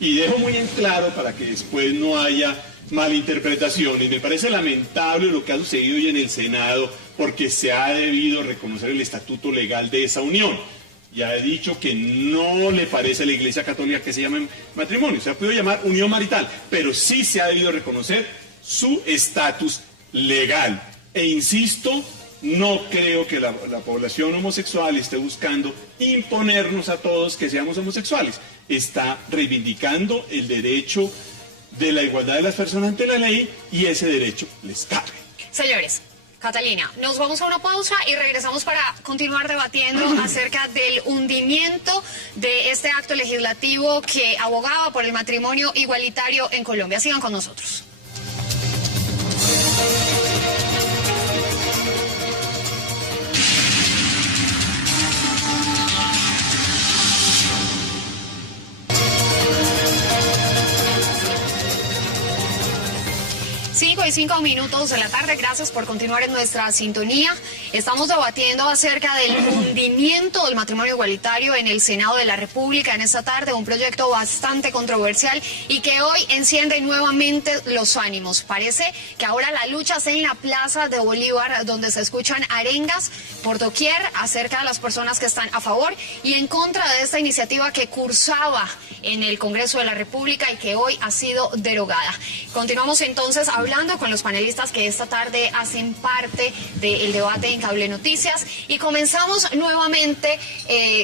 Y dejo muy en claro para que después no haya malinterpretaciones, me parece lamentable lo que ha sucedido hoy en el Senado, porque se ha debido reconocer el estatuto legal de esa unión. Ya he dicho que no le parece a la Iglesia Católica que se llame matrimonio, se ha podido llamar unión marital, pero sí se ha debido reconocer su estatus legal. E insisto, no creo que la población homosexual esté buscando imponernos a todos que seamos homosexuales. Está reivindicando el derecho de la igualdad de las personas ante la ley, y ese derecho les cabe. Señores, Catalina, nos vamos a una pausa y regresamos para continuar debatiendo acerca del hundimiento de este acto legislativo que abogaba por el matrimonio igualitario en Colombia. Sigan con nosotros. Y 5 minutos de la tarde, gracias por continuar en nuestra sintonía. Estamos debatiendo acerca del hundimiento del matrimonio igualitario en el Senado de la República en esta tarde, un proyecto bastante controversial y que hoy enciende nuevamente los ánimos. Parece que ahora la lucha es en la Plaza de Bolívar, donde se escuchan arengas por doquier acerca de las personas que están a favor y en contra de esta iniciativa que cursaba en el Congreso de la República y que hoy ha sido derogada. Continuamos entonces hablando con los panelistas que esta tarde hacen parte del debate en Cable Noticias y comenzamos nuevamente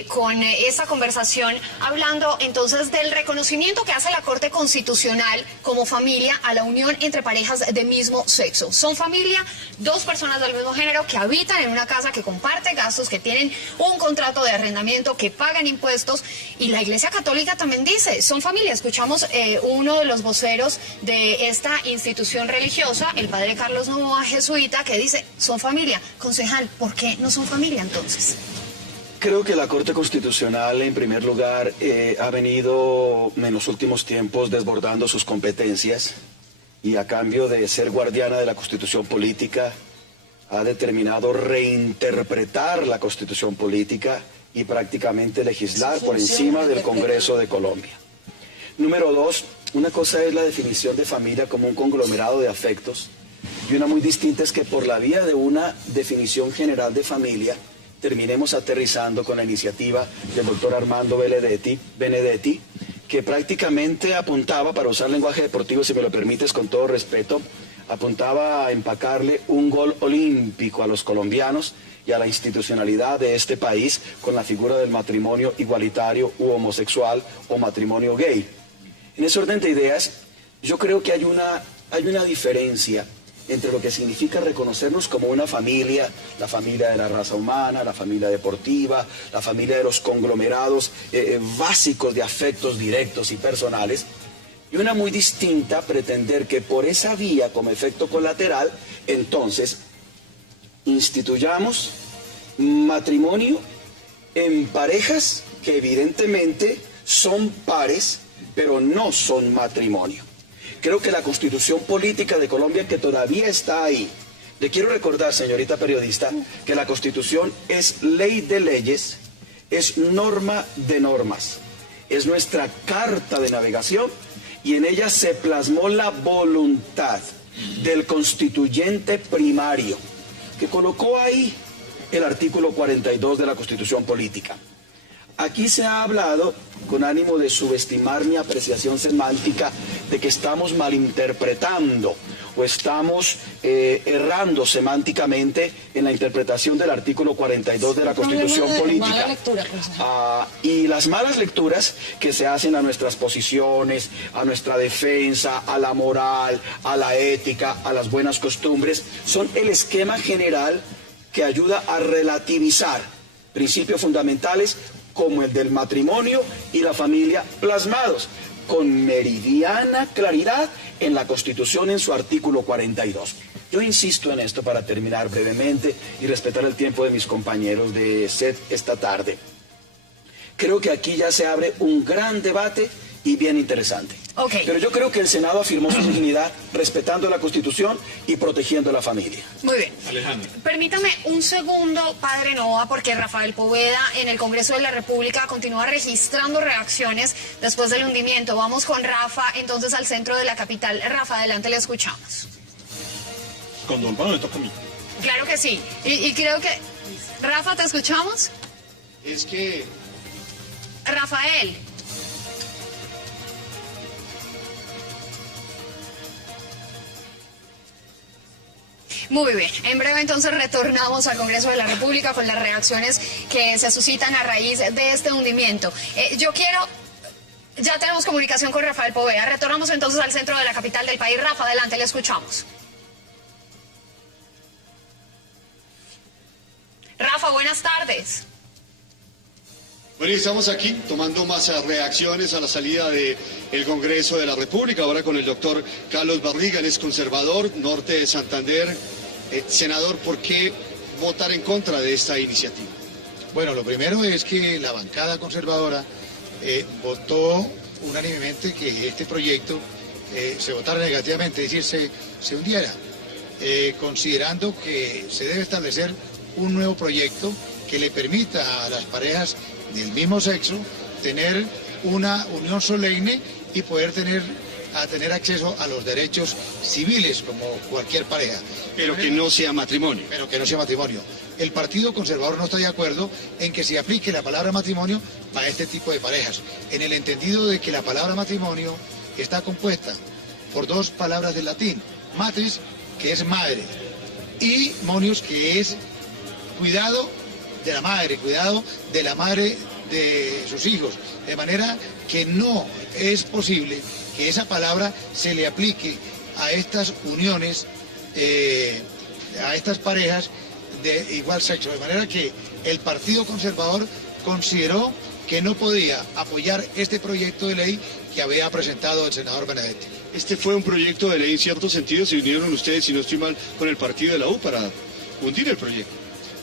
con esta conversación hablando entonces del reconocimiento que hace la Corte Constitucional como familia a la unión entre parejas de mismo sexo. Son familia, dos personas del mismo género que habitan en una casa, que comparte gastos, que tienen un contrato de arrendamiento, que pagan impuestos, y la Iglesia Católica también dice, son familia. Escuchamos uno de los voceros de esta institución religiosa religiosa, el padre Carlos Novoa, jesuita, que dice, son familia. Concejal, ¿por qué no son familia entonces? Creo que la Corte Constitucional, en primer lugar, ha venido en los últimos tiempos desbordando sus competencias y a cambio de ser guardiana de la Constitución política, ha determinado reinterpretar la Constitución política y prácticamente legislar por encima del Congreso de Colombia. Número dos, una cosa es la definición de familia como un conglomerado de afectos y una muy distinta es que por la vía de una definición general de familia terminemos aterrizando con la iniciativa del doctor Armando Benedetti, que prácticamente apuntaba, para usar lenguaje deportivo, si me lo permites con todo respeto, apuntaba a empacarle un gol olímpico a los colombianos y a la institucionalidad de este país con la figura del matrimonio igualitario u homosexual o matrimonio gay. En ese orden de ideas, yo creo que hay una diferencia entre lo que significa reconocernos como una familia, la familia de la raza humana, la familia deportiva, la familia de los conglomerados básicos de afectos directos y personales, y una muy distinta pretender que por esa vía, como efecto colateral, entonces instituyamos matrimonio en parejas que evidentemente son pares, pero no son matrimonio. Creo que la Constitución política de Colombia, que todavía está ahí, le quiero recordar, señorita periodista, que la Constitución es ley de leyes, es norma de normas, es nuestra carta de navegación y en ella se plasmó la voluntad del constituyente primario, que colocó ahí el artículo 42 de la Constitución política. Aquí se ha hablado, con ánimo de subestimar mi apreciación semántica, de que estamos malinterpretando o estamos errando semánticamente en la interpretación del artículo 42 de la Constitución política. Mala lectura, y las malas lecturas que se hacen a nuestras posiciones, a nuestra defensa, a la moral, a la ética, a las buenas costumbres, son el esquema general que ayuda a relativizar principios fundamentales como el del matrimonio y la familia plasmados con meridiana claridad en la Constitución en su artículo 42. Yo insisto en esto para terminar brevemente y respetar el tiempo de mis compañeros de SED esta tarde. Creo que aquí ya se abre un gran debate y bien interesante. Pero yo creo que el Senado afirmó su dignidad respetando la Constitución y protegiendo la familia. Muy bien. Alejandro. Permítame un segundo, padre Novoa, porque Rafael Poveda en el Congreso de la República continúa registrando reacciones después del hundimiento. Vamos con Rafa, entonces, al centro de la capital. Rafa, adelante, le escuchamos. Con don Pablo me toca a mí. Claro que sí. Y creo que... Rafa, ¿te escuchamos? Es que... Rafael. Muy bien, en breve entonces retornamos al Congreso de la República con las reacciones que se suscitan a raíz de este hundimiento. Ya tenemos comunicación con Rafael Poveda, retornamos entonces al centro de la capital del país. Rafa, adelante, le escuchamos. Rafa, buenas tardes. Bueno, y estamos aquí tomando más reacciones a la salida del Congreso de la República, ahora con el doctor Carlos Barriga, él es conservador, norte de Santander. Senador, ¿por qué votar en contra de esta iniciativa? Bueno, lo primero es que la bancada conservadora votó unánimemente que este proyecto se votara negativamente, es decir, se hundiera, considerando que se debe establecer un nuevo proyecto que le permita a las parejas del mismo sexo tener una unión solemne y poder tener acceso a los derechos civiles como cualquier pareja. Pero que no sea matrimonio. Pero que no sea matrimonio. El Partido Conservador no está de acuerdo en que se aplique la palabra matrimonio para este tipo de parejas, en el entendido de que la palabra matrimonio está compuesta por dos palabras del latín, matris, que es madre, y monius, que es cuidado de la madre de sus hijos, de manera que no es posible que esa palabra se le aplique a estas uniones, a estas parejas de igual sexo, de manera que el Partido Conservador consideró que no podía apoyar este proyecto de ley que había presentado el senador Benedetti. Este fue un proyecto de ley en cierto sentido, se unieron ustedes, si no estoy mal, con el partido de la U para hundir el proyecto.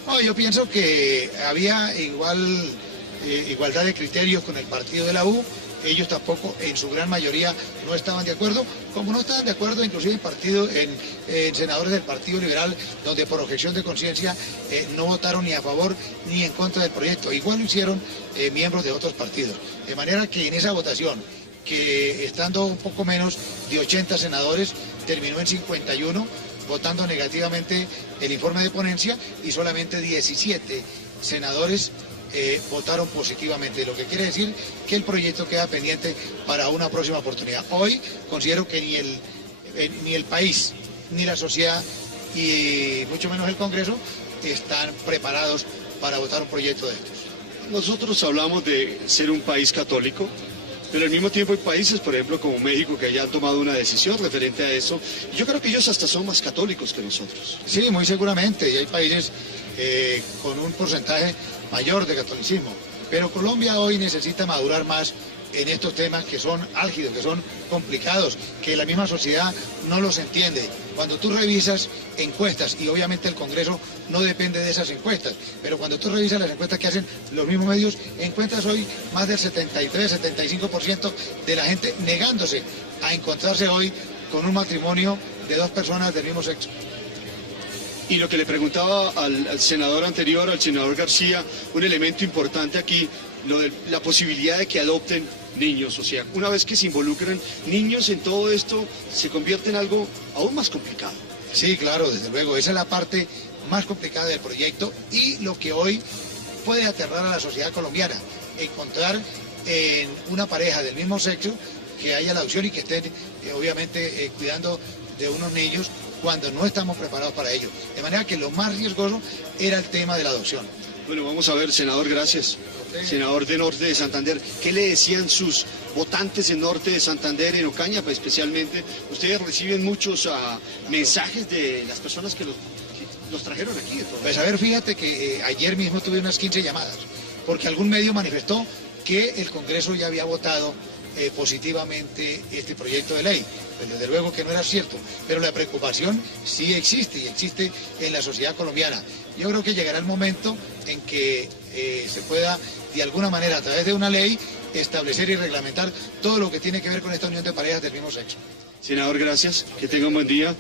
No, yo pienso que había igualdad de criterios con el partido de la U. Ellos tampoco, en su gran mayoría, no estaban de acuerdo, como no estaban de acuerdo inclusive en senadores del Partido Liberal, donde por objeción de conciencia no votaron ni a favor ni en contra del proyecto. Igual lo hicieron miembros de otros partidos. De manera que en esa votación, que estando un poco menos de 80 senadores, terminó en 51, votando negativamente el informe de ponencia, y solamente 17 senadores votaron positivamente, lo que quiere decir que el proyecto queda pendiente para una próxima oportunidad. Hoy considero que ni el país, ni la sociedad, y mucho menos el Congreso, están preparados para votar un proyecto de estos. Nosotros hablamos de ser un país católico, pero al mismo tiempo hay países, por ejemplo, como México, que ya han tomado una decisión referente a eso. Yo creo que ellos hasta son más católicos que nosotros. Sí, muy seguramente, y hay países con un porcentaje mayor de catolicismo. Pero Colombia hoy necesita madurar más en estos temas que son álgidos, que son complicados, que la misma sociedad no los entiende. Cuando tú revisas encuestas, y obviamente el Congreso no depende de esas encuestas, pero cuando tú revisas las encuestas que hacen los mismos medios, encuentras hoy más del 73-75% de la gente negándose a encontrarse hoy con un matrimonio de dos personas del mismo sexo. Y lo que le preguntaba al senador anterior, al senador García, un elemento importante aquí, lo de la posibilidad de que adopten niños. O sea, una vez que se involucran niños en todo esto, se convierte en algo aún más complicado. Sí, claro, desde luego. Esa es la parte más complicada del proyecto y lo que hoy puede aterrar a la sociedad colombiana. Encontrar en una pareja del mismo sexo que haya la adopción y que estén, obviamente, cuidando de unos niños cuando no estamos preparados para ello. De manera que lo más riesgoso era el tema de la adopción. Bueno, vamos a ver, senador, gracias. Senador de Norte de Santander, ¿qué le decían sus votantes en Norte de Santander, en Ocaña, pues, especialmente? Ustedes reciben muchos mensajes de las personas que los trajeron aquí. Pues a ver, fíjate que ayer mismo tuve unas 15 llamadas, porque algún medio manifestó que el Congreso ya había votado positivamente este proyecto de ley. Pues desde luego que no era cierto, pero la preocupación sí existe y existe en la sociedad colombiana. Yo creo que llegará el momento en que se pueda, de alguna manera, a través de una ley, establecer y reglamentar todo lo que tiene que ver con esta unión de parejas del mismo sexo. Senador, gracias, que tenga un buen día.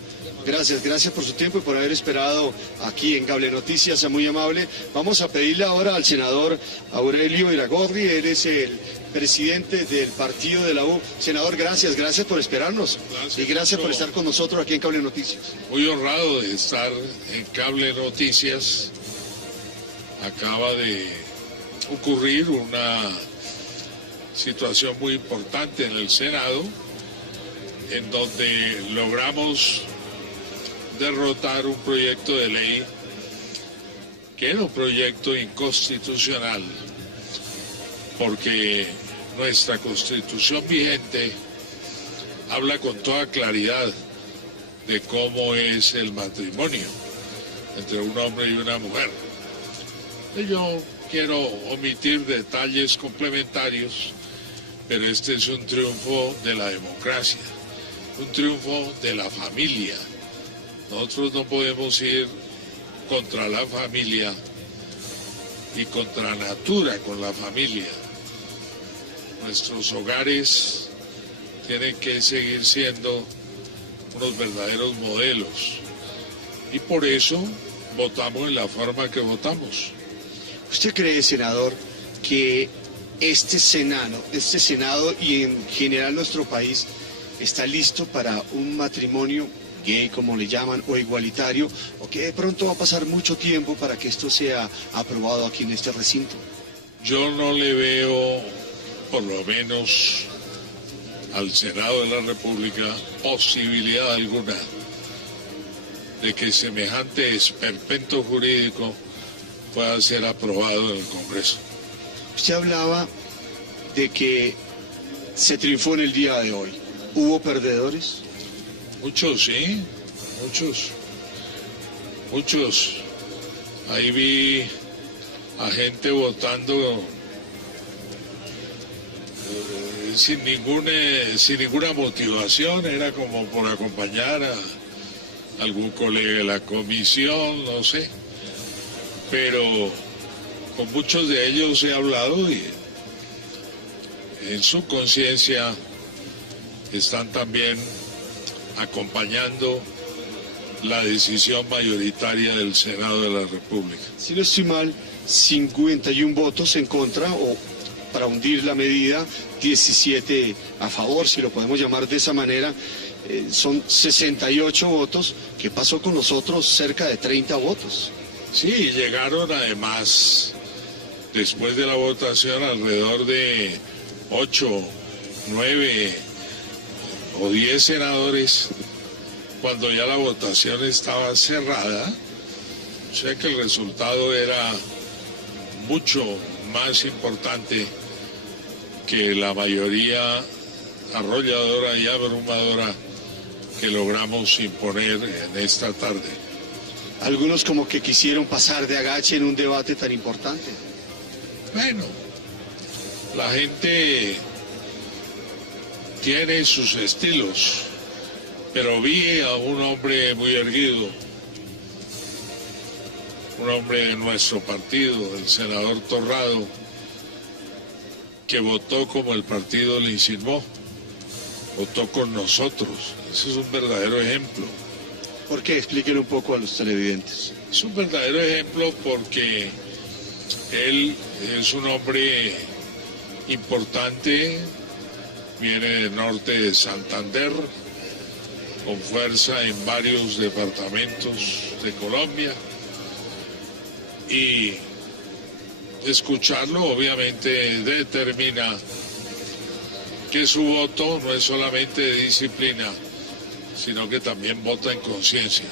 Gracias por su tiempo y por haber esperado aquí en Cable Noticias, sea muy amable. Vamos a pedirle ahora al senador Aurelio Iragorri, él es el presidente del partido de la U. Senador, gracias por esperarnos. Y gracias por estar con nosotros aquí en Cable Noticias. Muy honrado de estar en Cable Noticias. Acaba de ocurrir una situación muy importante en el Senado, en donde logramos derrotar un proyecto de ley que era un proyecto inconstitucional, porque nuestra Constitución vigente habla con toda claridad de cómo es el matrimonio entre un hombre y una mujer. Yo quiero omitir detalles complementarios, pero este es un triunfo de la democracia, un triunfo de la familia. Nosotros no podemos ir contra la familia y contra natura con la familia. Nuestros hogares tienen que seguir siendo unos verdaderos modelos y por eso votamos en la forma que votamos. ¿Usted cree, senador, que este Senado y en general nuestro país está listo para un matrimonio gay, como le llaman, o igualitario, o que de pronto va a pasar mucho tiempo para que esto sea aprobado aquí en este recinto? Yo no le veo, por lo menos al Senado de la República, posibilidad alguna de que semejante esperpento jurídico pueda ser aprobado en el Congreso. Usted hablaba de que se triunfó en el día de hoy. ¿Hubo perdedores? Muchos, sí, muchos. Ahí vi a gente votando sin ninguna motivación, era como por acompañar a algún colega de la comisión, no sé, pero con muchos de ellos he hablado y en su conciencia están también acompañando la decisión mayoritaria del Senado de la República. Si no estoy mal, 51 votos en contra o para hundir la medida, 17 a favor, si lo podemos llamar de esa manera. Son 68 votos. ¿Qué pasó con los otros cerca de 30 votos? Sí, llegaron además, después de la votación, alrededor de 8, 9 o 10 senadores, cuando ya la votación estaba cerrada. O sea que el resultado era mucho más importante que la mayoría arrolladora y abrumadora que logramos imponer en esta tarde. Algunos como que quisieron pasar de agache en un debate tan importante. Bueno, la gente tiene sus estilos, pero vi a un hombre muy erguido, un hombre de nuestro partido, el senador Torrado, que votó como el partido le insinuó, votó con nosotros. Ese es un verdadero ejemplo. ¿Por qué? Explíquenle un poco a los televidentes. Es un verdadero ejemplo porque él es un hombre importante, viene del norte de Santander, con fuerza en varios departamentos de Colombia, y escucharlo obviamente determina que su voto no es solamente de disciplina, sino que también vota en conciencia.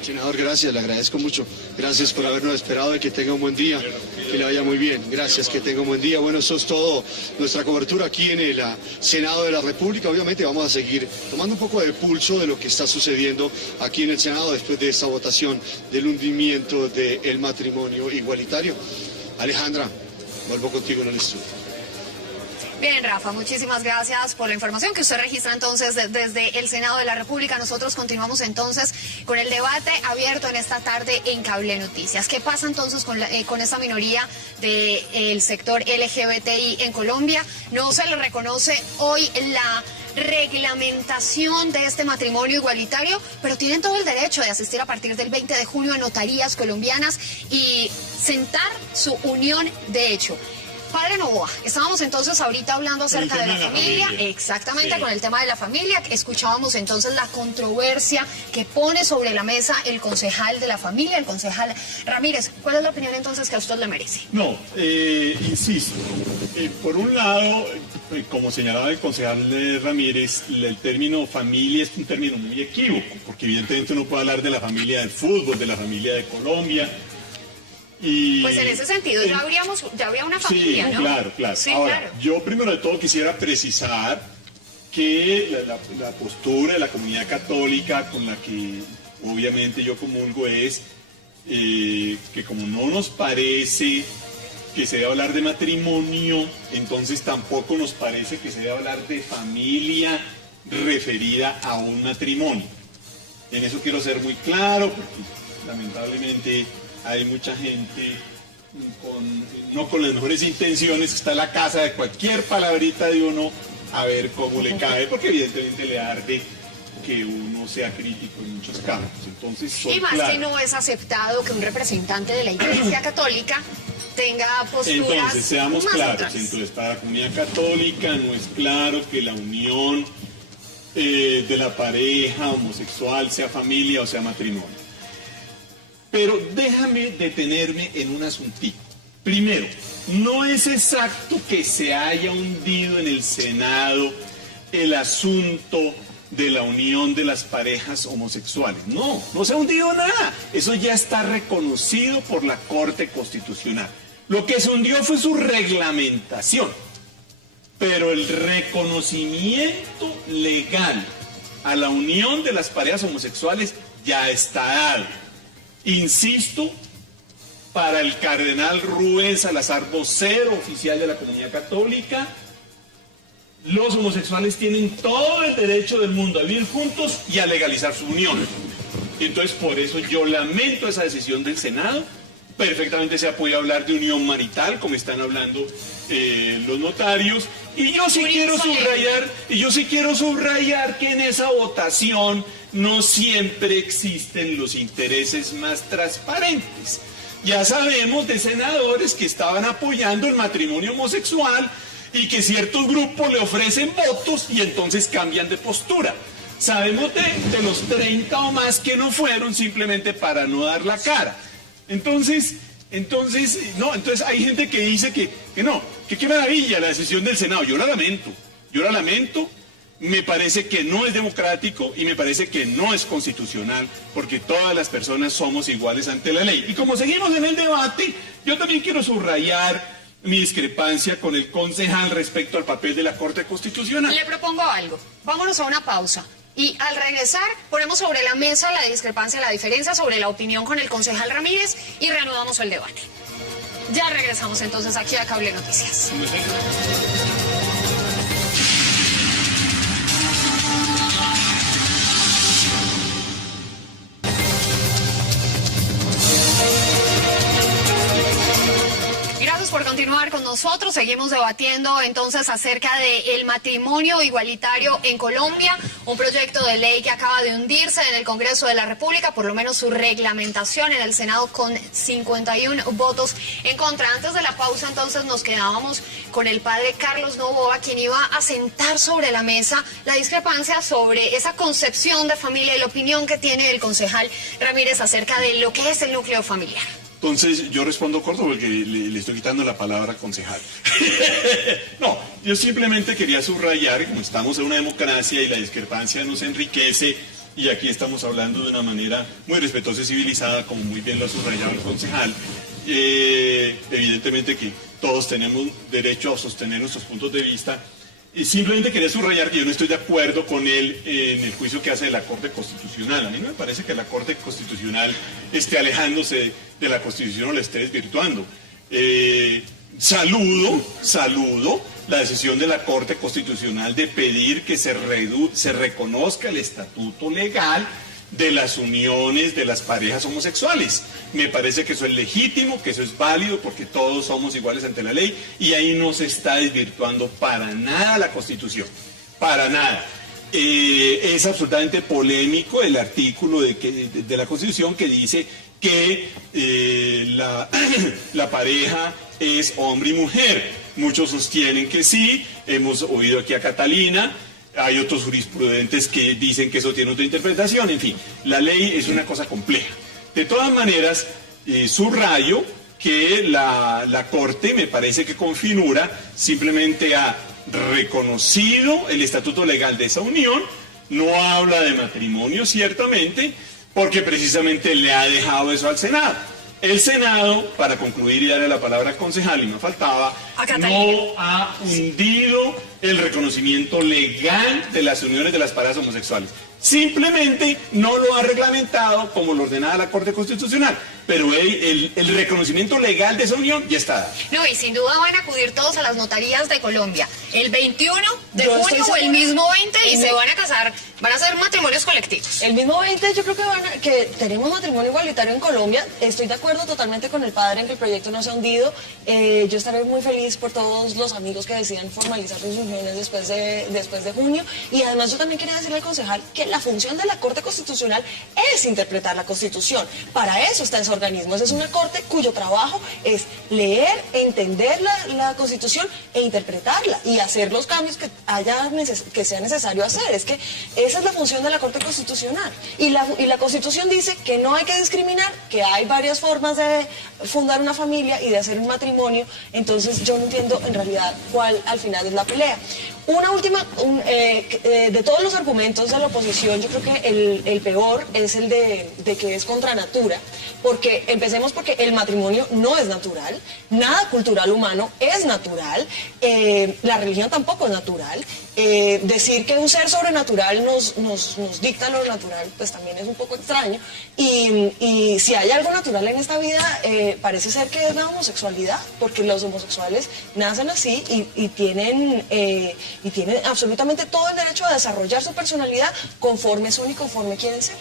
Senador, gracias, le agradezco mucho. Gracias por habernos esperado y que tenga un buen día, que le vaya muy bien. Gracias, que tenga un buen día. Bueno, eso es todo nuestra cobertura aquí en el Senado de la República. Obviamente vamos a seguir tomando un poco de pulso de lo que está sucediendo aquí en el Senado después de esta votación del hundimiento del matrimonio igualitario. Alejandra, vuelvo contigo en el estudio. Bien, Rafa, muchísimas gracias por la información que usted registra entonces desde el Senado de la República. Nosotros continuamos entonces con el debate abierto en esta tarde en Cable Noticias. ¿Qué pasa entonces con esta minoría del sector LGBTI en Colombia? No se le reconoce hoy la reglamentación de este matrimonio igualitario, pero tienen todo el derecho de asistir a partir del 20 de junio a notarías colombianas y sentar su unión de hecho. Padre Novoa, estábamos entonces ahorita hablando acerca de la familia, exactamente, sí, con el tema de la familia. Escuchábamos entonces la controversia que pone sobre la mesa el concejal de la familia, el concejal Ramírez. ¿Cuál es la opinión entonces que a usted le merece? No, insisto, por un lado, como señalaba el concejal Ramírez, el término familia es un término muy equívoco, porque evidentemente uno puede hablar de la familia del fútbol, de la familia de Colombia. Y pues en ese sentido ya habría una familia, sí, ¿no? Claro. Sí, ahora, claro. Yo primero de todo quisiera precisar que la postura de la comunidad católica con la que obviamente yo comulgo es que como no nos parece que se debe hablar de matrimonio, entonces tampoco nos parece que se debe hablar de familia referida a un matrimonio. En eso quiero ser muy claro, porque lamentablemente hay mucha gente no con las mejores intenciones, está en la casa de cualquier palabrita de uno a ver cómo le cae, porque evidentemente le arde que uno sea crítico en muchos campos. Entonces, y más que no es aceptado que un representante de la Iglesia Católica tenga posturas. Entonces, seamos más claros, otras. entonces para la comunidad católica no es claro que la unión de la pareja homosexual sea familia o sea matrimonio. Pero déjame detenerme en un asuntito. Primero, no es exacto que se haya hundido en el Senado el asunto de la unión de las parejas homosexuales. No se ha hundido nada. Eso ya está reconocido por la Corte Constitucional. Lo que se hundió fue su reglamentación. Pero el reconocimiento legal a la unión de las parejas homosexuales ya está dado. Insisto, para el cardenal Rubén Salazar, vocero oficial de la comunidad católica, los homosexuales tienen todo el derecho del mundo a vivir juntos y a legalizar su unión. Entonces, por eso yo lamento esa decisión del Senado. Perfectamente se ha podido hablar de unión marital, como están hablando los notarios. Y yo sí quiero subrayar que en esa votación no siempre existen los intereses más transparentes. Ya sabemos de senadores que estaban apoyando el matrimonio homosexual y que ciertos grupos le ofrecen votos y entonces cambian de postura. Sabemos de los 30 o más que no fueron simplemente para no dar la cara. Entonces hay gente que dice que no, que qué maravilla la decisión del Senado. Yo la lamento, me parece que no es democrático y me parece que no es constitucional, porque todas las personas somos iguales ante la ley. Y como seguimos en el debate, yo también quiero subrayar mi discrepancia con el concejal respecto al papel de la Corte Constitucional. Le propongo algo, vámonos a una pausa. Y al regresar, ponemos sobre la mesa la discrepancia, la diferencia sobre la opinión con el concejal Ramírez y reanudamos el debate. Ya regresamos entonces aquí a Cable Noticias. Gracias por continuar con nosotros. Seguimos debatiendo entonces acerca del matrimonio igualitario en Colombia, un proyecto de ley que acaba de hundirse en el Congreso de la República, por lo menos su reglamentación en el Senado con 51 votos en contra. Antes de la pausa entonces nos quedábamos con el padre Carlos Novoa, quien iba a sentar sobre la mesa la discrepancia sobre esa concepción de familia y la opinión que tiene el concejal Ramírez acerca de lo que es el núcleo familiar. Entonces, yo respondo corto porque le estoy quitando la palabra concejal. No, yo simplemente quería subrayar, como estamos en una democracia y la discrepancia nos enriquece, y aquí estamos hablando de una manera muy respetuosa y civilizada, como muy bien lo ha subrayado el concejal, evidentemente que todos tenemos derecho a sostener nuestros puntos de vista. Y simplemente quería subrayar que yo no estoy de acuerdo con él en el juicio que hace de la Corte Constitucional. A mí no me parece que la Corte Constitucional esté alejándose de la Constitución o la esté desvirtuando. Saludo la decisión de la Corte Constitucional de pedir que se reconozca el estatuto legal de las uniones de las parejas homosexuales. Me parece que eso es legítimo, que eso es válido, porque todos somos iguales ante la ley, y ahí no se está desvirtuando para nada la Constitución, para nada. Es absolutamente polémico el artículo de la Constitución que dice que la pareja es hombre y mujer. Muchos sostienen que sí, hemos oído aquí a Catalina. Hay otros jurisprudentes que dicen que eso tiene otra interpretación. En fin, la ley es una cosa compleja. De todas maneras, subrayo que la Corte, me parece que con finura, simplemente ha reconocido el estatuto legal de esa unión, no habla de matrimonio ciertamente, porque precisamente le ha dejado eso al Senado. El Senado, para concluir y darle la palabra al concejal, y me faltaba, no ha hundido el reconocimiento legal de las uniones de las parejas homosexuales. Simplemente no lo ha reglamentado como lo ordenaba la Corte Constitucional, pero el reconocimiento legal de esa unión ya está dado. No, y sin duda van a acudir todos a las notarías de Colombia el 21 de junio o el mismo 20 y se van a casar, van a hacer matrimonios colectivos. El mismo 20 yo creo que tenemos matrimonio igualitario en Colombia. Estoy de acuerdo totalmente con el padre en que el proyecto no se ha hundido. Yo estaré muy feliz por todos los amigos que decidan formalizar sus uniones después de junio. Y además yo también quería decirle al concejal que la función de la Corte Constitucional es interpretar la Constitución. Para eso está ese organismo. Esa es una corte cuyo trabajo es leer, entender la Constitución e interpretarla y hacer los cambios que sea necesario hacer. Es que esa es la función de la Corte Constitucional. Y la Constitución dice que no hay que discriminar, que hay varias formas de fundar una familia y de hacer un matrimonio. Entonces yo no entiendo en realidad cuál al final es la pelea. Una última, de todos los argumentos de la oposición, yo creo que el peor es el de que es contra natura, porque empecemos porque el matrimonio no es natural, nada cultural humano es natural, la religión tampoco es natural, decir que un ser sobrenatural nos dicta lo natural, pues también es un poco extraño, y si hay algo natural en esta vida, parece ser que es la homosexualidad, porque los homosexuales nacen así y tienen absolutamente todo el derecho a desarrollar su personalidad conforme son y conforme quieren ser.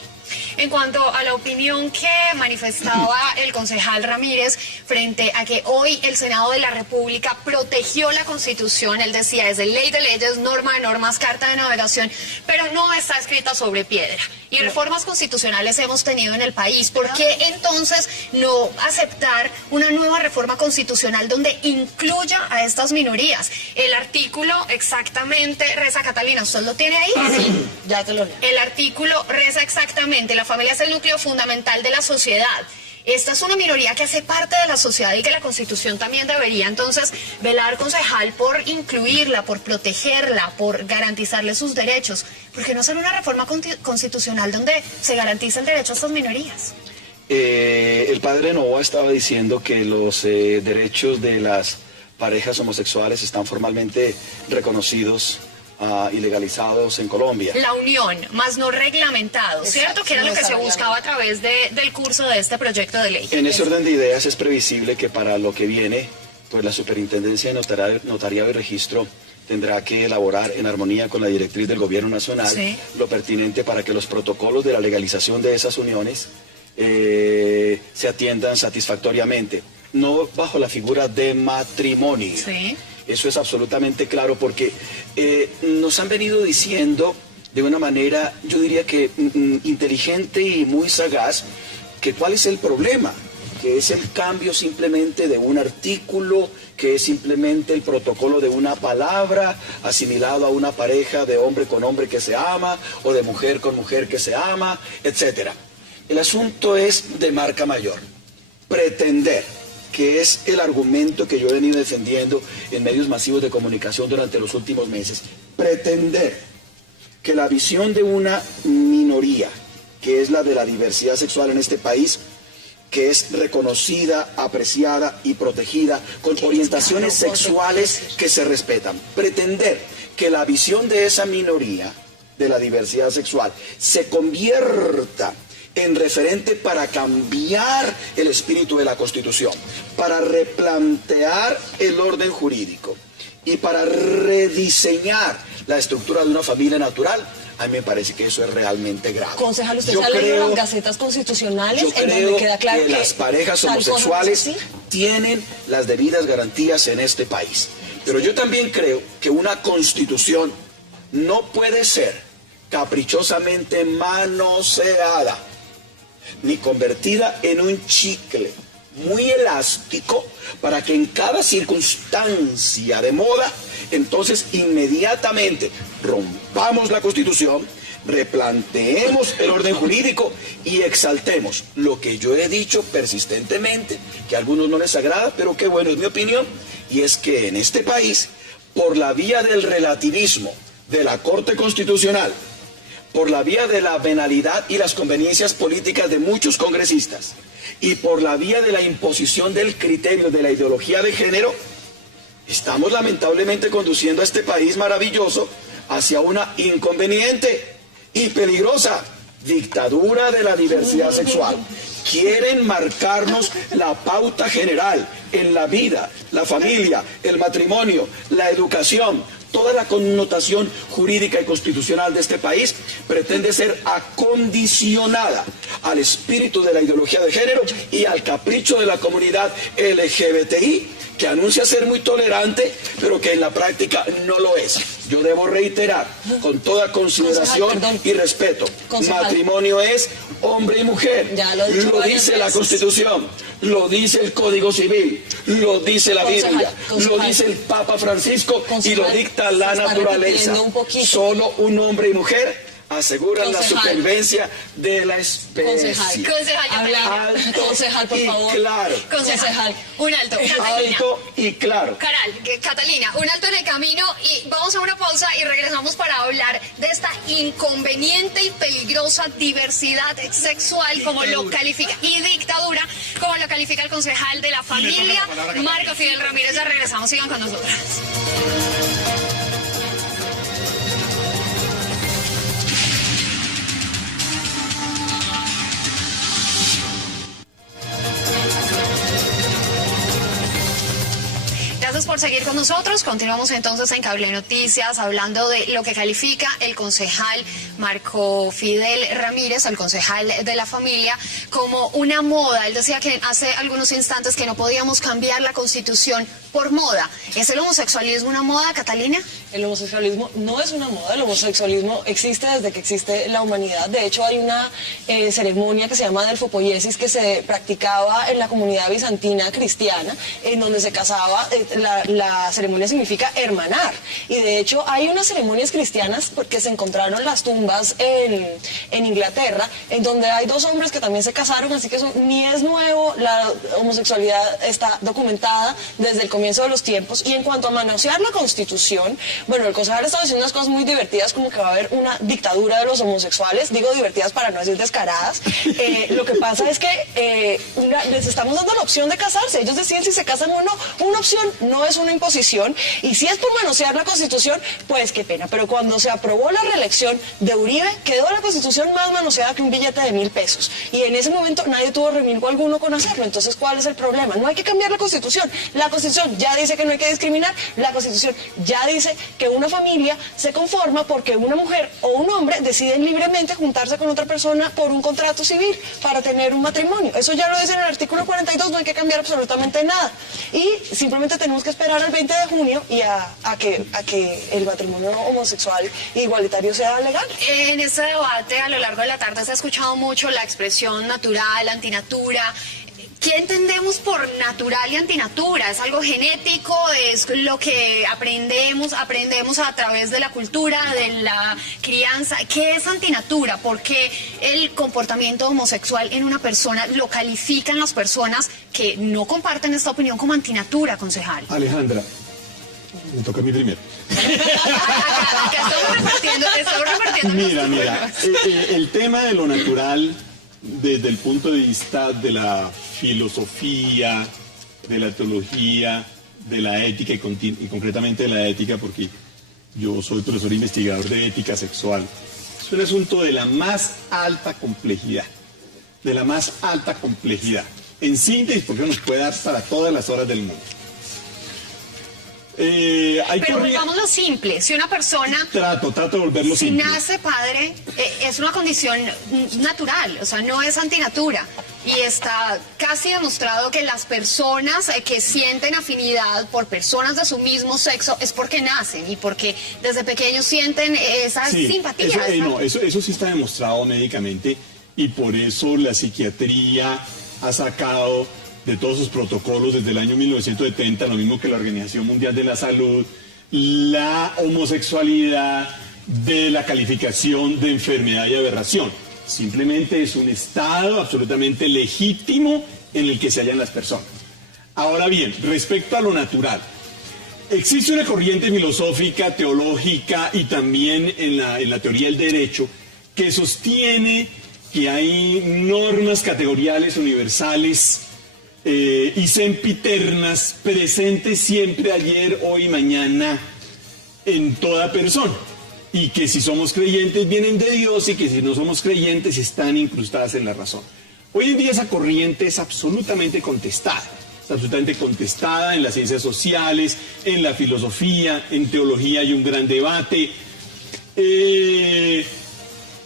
En cuanto a la opinión que manifestaba el concejal Ramírez frente a que hoy el Senado de la República protegió la Constitución, él decía, es de ley de leyes, norma de normas, carta de navegación, pero no está escrita sobre piedra. Y reformas constitucionales hemos tenido en el país. ¿Por qué entonces no aceptar una nueva reforma constitucional donde incluya a estas minorías? El artículo exactamente reza, Catalina, ¿usted lo tiene ahí? Sí, ya te lo leo. El artículo reza exactamente, la familia es el núcleo fundamental de la sociedad. Esta es una minoría que hace parte de la sociedad y que la Constitución también debería entonces velar, concejal, por incluirla, por protegerla, por garantizarle sus derechos. ¿Por qué no hacer una reforma constitucional donde se garantice el derecho a estas minorías? El padre Novoa estaba diciendo que los derechos de las parejas homosexuales están formalmente reconocidos y legalizados en Colombia. La unión, más no reglamentado, ¿cierto? Que era lo que se buscaba a través del curso de este proyecto de ley. En ese orden de ideas es previsible que para lo que viene, pues la Superintendencia de Notariado y Registro tendrá que elaborar en armonía con la directriz del Gobierno Nacional lo pertinente para que los protocolos de la legalización de esas uniones se atiendan satisfactoriamente, no bajo la figura de matrimonio. Sí. Eso es absolutamente claro porque nos han venido diciendo de una manera, yo diría que inteligente y muy sagaz, que cuál es el problema, que es el cambio simplemente de un artículo, que es simplemente el protocolo de una palabra asimilado a una pareja de hombre con hombre que se ama o de mujer con mujer que se ama, etc. El asunto es de marca mayor. Pretender, que es el argumento que yo he venido defendiendo en medios masivos de comunicación durante los últimos meses. Pretender que la visión de una minoría, que es la de la diversidad sexual en este país, que es reconocida, apreciada y protegida, con orientaciones sexuales que se respetan. Pretender que la visión de esa minoría, de la diversidad sexual, se convierta en referente para cambiar el espíritu de la Constitución, para replantear el orden jurídico y para rediseñar la estructura de una familia natural, a mí me parece que eso es realmente grave. Concejal, ¿usted se ha leído las gacetas constitucionales en donde queda claro que las parejas homosexuales tienen las debidas garantías en este país? Pero yo también creo que una Constitución no puede ser caprichosamente manoseada ni convertida en un chicle muy elástico para que en cada circunstancia de moda, entonces inmediatamente rompamos la Constitución, replanteemos el orden jurídico y exaltemos lo que yo he dicho persistentemente, que a algunos no les agrada, pero que bueno, es mi opinión, y es que en este país, por la vía del relativismo de la Corte Constitucional, por la vía de la venalidad y las conveniencias políticas de muchos congresistas y por la vía de la imposición del criterio de la ideología de género, estamos lamentablemente conduciendo a este país maravilloso hacia una inconveniente y peligrosa dictadura de la diversidad sexual. Quieren marcarnos la pauta general en la vida, la familia, el matrimonio, la educación. Toda la connotación jurídica y constitucional de este país pretende ser acondicionada al espíritu de la ideología de género y al capricho de la comunidad LGBTI, que anuncia ser muy tolerante, pero que en la práctica no lo es. Yo debo reiterar, con toda consideración y respeto, matrimonio es hombre y mujer. Lo dice la Constitución, lo dice el Código Civil, lo dice la Biblia, lo dice el Papa Francisco y lo dicta la naturaleza. Solo un hombre y mujer aseguran la supervivencia de la especie. Concejal, por favor. Claro. Concejal, un alto. Catalina. Alto y claro. Catalina, un alto en el camino y vamos a una pausa y regresamos para hablar de esta inconveniente y peligrosa diversidad sexual, como lo califica, y dictadura, como lo califica el concejal de la familia, Marco Fidel Ramírez. Ya regresamos, sigan con nosotras. Gracias por seguir con nosotros. Continuamos entonces en Cable Noticias hablando de lo que califica el concejal Marco Fidel Ramírez, el concejal de la familia, como una moda. Él decía que hace algunos instantes que no podíamos cambiar la Constitución por moda. ¿Es el homosexualismo una moda, Catalina? El homosexualismo no es una moda, el homosexualismo existe desde que existe la humanidad. De hecho, hay una ceremonia que se llama delfopoiesis que se practicaba en la comunidad bizantina cristiana, en donde se casaba, la ceremonia significa hermanar. Y de hecho, hay unas ceremonias cristianas porque se encontraron las tumbas en Inglaterra, en donde hay dos hombres que también se casaron, así que eso ni es nuevo, la homosexualidad está documentada desde el comienzo de los tiempos. Y en cuanto a manosear la Constitución, bueno, el concejal está diciendo unas cosas muy divertidas, como que va a haber una dictadura de los homosexuales. Digo divertidas para no decir descaradas. Lo que pasa es que les estamos dando la opción de casarse. Ellos deciden si se casan o no. Una opción, no es una imposición. Y si es por manosear la Constitución, pues qué pena. Pero cuando se aprobó la reelección de Uribe, quedó la Constitución más manoseada que un billete de 1.000 pesos. Y en ese momento nadie tuvo remilgo alguno con hacerlo. Entonces, ¿cuál es el problema? No hay que cambiar la Constitución. La Constitución ya dice que no hay que discriminar. La Constitución ya dice que una familia se conforma porque una mujer o un hombre deciden libremente juntarse con otra persona por un contrato civil para tener un matrimonio. Eso ya lo dice en el artículo 42, no hay que cambiar absolutamente nada. Y simplemente tenemos que esperar al 20 de junio y a que el matrimonio homosexual igualitario sea legal. En este debate a lo largo de la tarde se ha escuchado mucho la expresión natural, antinatura. ¿Qué entendemos por natural y antinatura? ¿Es algo genético? ¿Es lo que aprendemos a través de la cultura, de la crianza? ¿Qué es antinatura? ¿Por qué el comportamiento homosexual en una persona lo califican las personas que no comparten esta opinión como antinatura, concejal? Alejandra, me toca a mí primero. Estamos repartiendo. Mira, el tema de lo natural, desde el punto de vista de la filosofía, de la teología, de la ética y concretamente de la ética, porque yo soy profesor investigador de ética sexual, es un asunto de la más alta complejidad, En síntesis, porque nos puede dar para todas las horas del mundo. Pero volvámoslo simple, si una persona trato de volverlo si simple. nace padre, es una condición natural, o sea, no es antinatura. Y está casi demostrado que las personas que sienten afinidad por personas de su mismo sexo es porque nacen y porque desde pequeños sienten esa simpatía. Eso sí está demostrado médicamente y por eso la psiquiatría ha sacado de todos sus protocolos desde el año 1970, lo mismo que la Organización Mundial de la Salud, la homosexualidad de la calificación de enfermedad y aberración. Simplemente es un estado absolutamente legítimo en el que se hallan las personas. Ahora bien, respecto a lo natural, existe una corriente filosófica, teológica y también en la teoría del derecho que sostiene que hay normas categoriales universales y sempiternas presentes siempre, ayer, hoy, mañana, en toda persona. Y que si somos creyentes vienen de Dios y que si no somos creyentes están incrustadas en la razón. Hoy en día esa corriente es absolutamente contestada. Está absolutamente contestada en las ciencias sociales, en la filosofía, en teología hay un gran debate.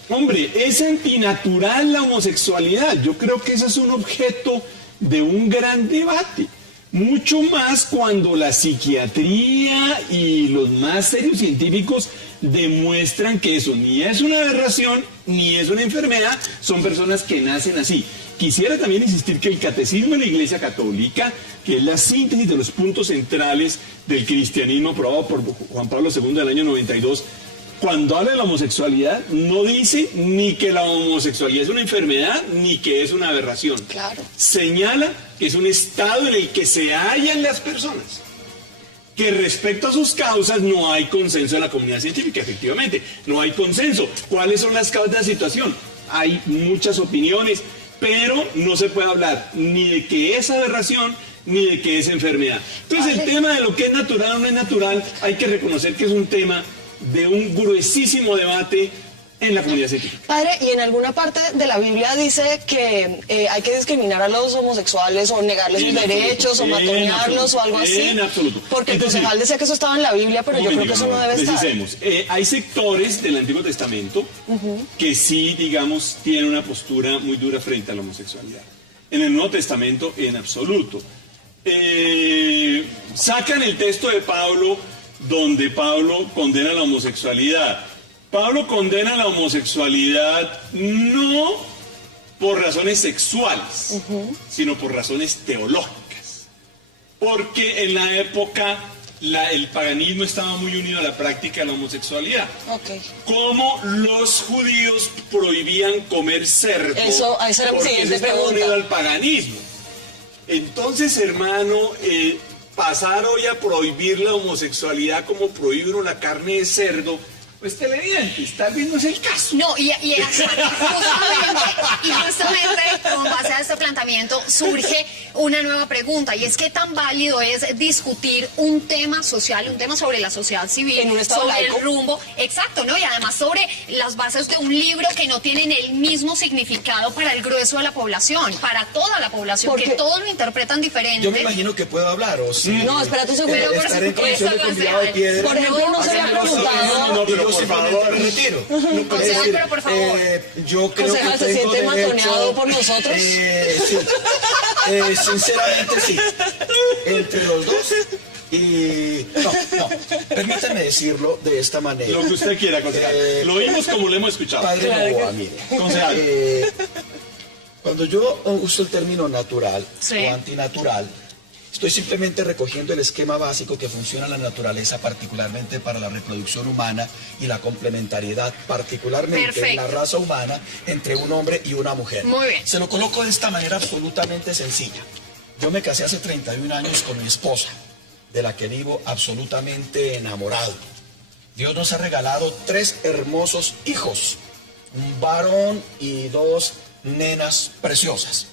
Hombre, es antinatural la homosexualidad. Yo creo que ese es un objeto de un gran debate. Mucho más cuando la psiquiatría y los más serios científicos demuestran que eso ni es una aberración, ni es una enfermedad, son personas que nacen así. Quisiera también insistir que el catecismo de la Iglesia Católica, que es la síntesis de los puntos centrales del cristianismo aprobado por Juan Pablo II del año 92, cuando habla de la homosexualidad, no dice ni que la homosexualidad es una enfermedad, ni que es una aberración. Claro. Señala que es un estado en el que se hallan las personas. Que respecto a sus causas no hay consenso en la comunidad científica, efectivamente, no hay consenso. ¿Cuáles son las causas de la situación? Hay muchas opiniones, pero no se puede hablar ni de que es aberración, ni de que es enfermedad. Entonces el tema de lo que es natural o no es natural, hay que reconocer que es un tema de un gruesísimo debate en la comunidad científica. Padre, y en alguna parte de la Biblia dice que hay que discriminar a los homosexuales o negarles sus derechos o matonearlos o algo así. En absoluto. Porque el concejal decía que eso estaba en la Biblia, pero yo creo que eso no debe estar. Precisemos. Hay sectores del Antiguo Testamento que sí, digamos, tienen una postura muy dura frente a la homosexualidad. En el Nuevo Testamento, en absoluto. Sacan el texto de Pablo donde Pablo condena la homosexualidad. Pablo condena la homosexualidad no por razones sexuales, sino por razones teológicas. Porque en la época el paganismo estaba muy unido a la práctica de la homosexualidad. Como los judíos prohibían comer cerdo, esa era mi siguiente estaba pregunta. unido al paganismo. Entonces, hermano, pasar hoy a prohibir la homosexualidad como prohíben la carne de cerdo, pues televidentes, tal vez no es el caso. No, y justamente con base a este planteamiento surge una nueva pregunta, y es qué tan válido es discutir un tema social, un tema sobre la sociedad civil, en un estado sobre laico. el rumbo, exacto, ¿no? Y además sobre las bases de un libro que no tienen el mismo significado para el grueso de la población, para toda la población, Porque que todos lo interpretan diferente. Yo me imagino que puedo hablar, o si... No, espérate un segundo. Estar en condición de convidado de piedra. Por ejemplo, no se le ha preguntado... No, pero por favor, me retiro. Concejal, pero por favor. Yo creo Concejal, que ¿se tengo siente derecho... matoneado por nosotros? Sí. Sinceramente sí. Entre los dos. Y no, permítanme decirlo de esta manera. Lo que usted quiera, concejal. Lo oímos como lo hemos escuchado. Padre Novoa, mire. Concejal. Cuando yo uso el término natural Sí. o antinatural, estoy simplemente recogiendo el esquema básico que funciona en la naturaleza, particularmente para la reproducción humana y la complementariedad, particularmente Perfecto. en la raza humana, entre un hombre y una mujer. Muy bien. Se lo coloco de esta manera absolutamente sencilla. Yo me casé hace 31 años con mi esposa, de la que vivo absolutamente enamorado. Dios nos ha regalado 3 hermosos hijos, un varón y 2 nenas preciosas.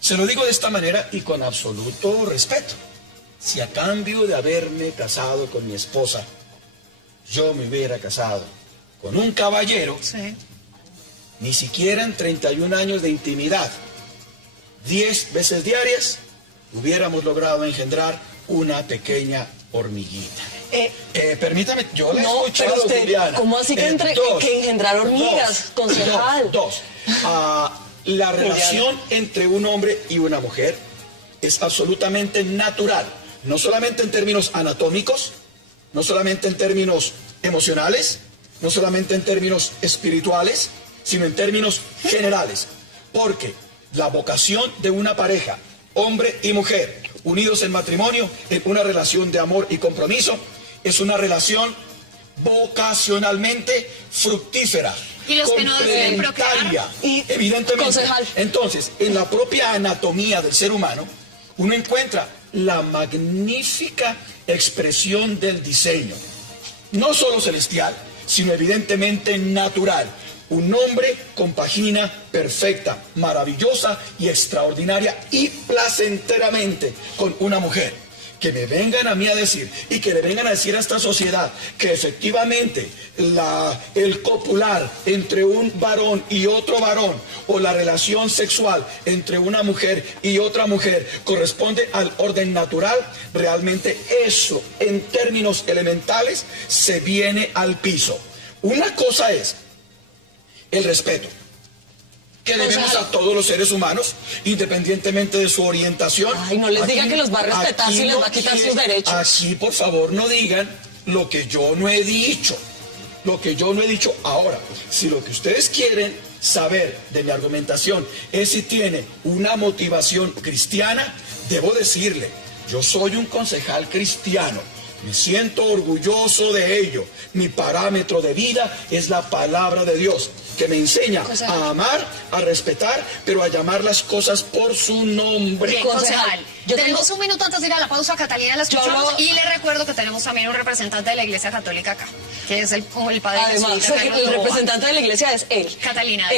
Se lo digo de esta manera y con absoluto respeto. Si a cambio de haberme casado con mi esposa, yo me hubiera casado con un caballero, Sí. ni siquiera en 31 años de intimidad, 10 veces diarias, hubiéramos logrado engendrar una pequeña hormiguita. Permítame, yo la he No, escuchado, pero usted, Juliana. ¿cómo así que engendrar hormigas, concejal? Dos. La relación entre un hombre y una mujer es absolutamente natural, no solamente en términos anatómicos, no solamente en términos emocionales, no solamente en términos espirituales, sino en términos generales, porque la vocación de una pareja, hombre y mujer, unidos en matrimonio, en una relación de amor y compromiso, es una relación vocacionalmente fructífera. Y los que no deciden procrear. complementaria, Y, evidentemente. concejal. Entonces, en la propia anatomía del ser humano, uno encuentra la magnífica expresión del diseño, no solo celestial, sino evidentemente natural. Un hombre compagina perfecta, maravillosa y extraordinaria y placenteramente con una mujer. Que me vengan a mí a decir y que le vengan a decir a esta sociedad que efectivamente el copular entre un varón y otro varón o la relación sexual entre una mujer y otra mujer corresponde al orden natural, realmente eso en términos elementales se viene al piso. Una cosa es el respeto que debemos a todos los seres humanos, independientemente de su orientación. Ay, no les digan que los va a respetar aquí si les va a quitar sus derechos. Aquí, por favor, no digan lo que yo no he dicho. Lo que yo no he dicho ahora. Si lo que ustedes quieren saber de mi argumentación es si tiene una motivación cristiana, debo decirle, yo soy un concejal cristiano. Me siento orgulloso de ello. Mi parámetro de vida es la palabra de Dios. que me enseña a amar, a respetar, pero a llamar las cosas por su nombre. Bien, concejal. Tenemos un minuto antes de ir a la pausa, Catalina, la escuchamos, y le recuerdo que tenemos también un representante de la Iglesia Católica acá, que es el padre Además, el representante de la iglesia es él. Catalina,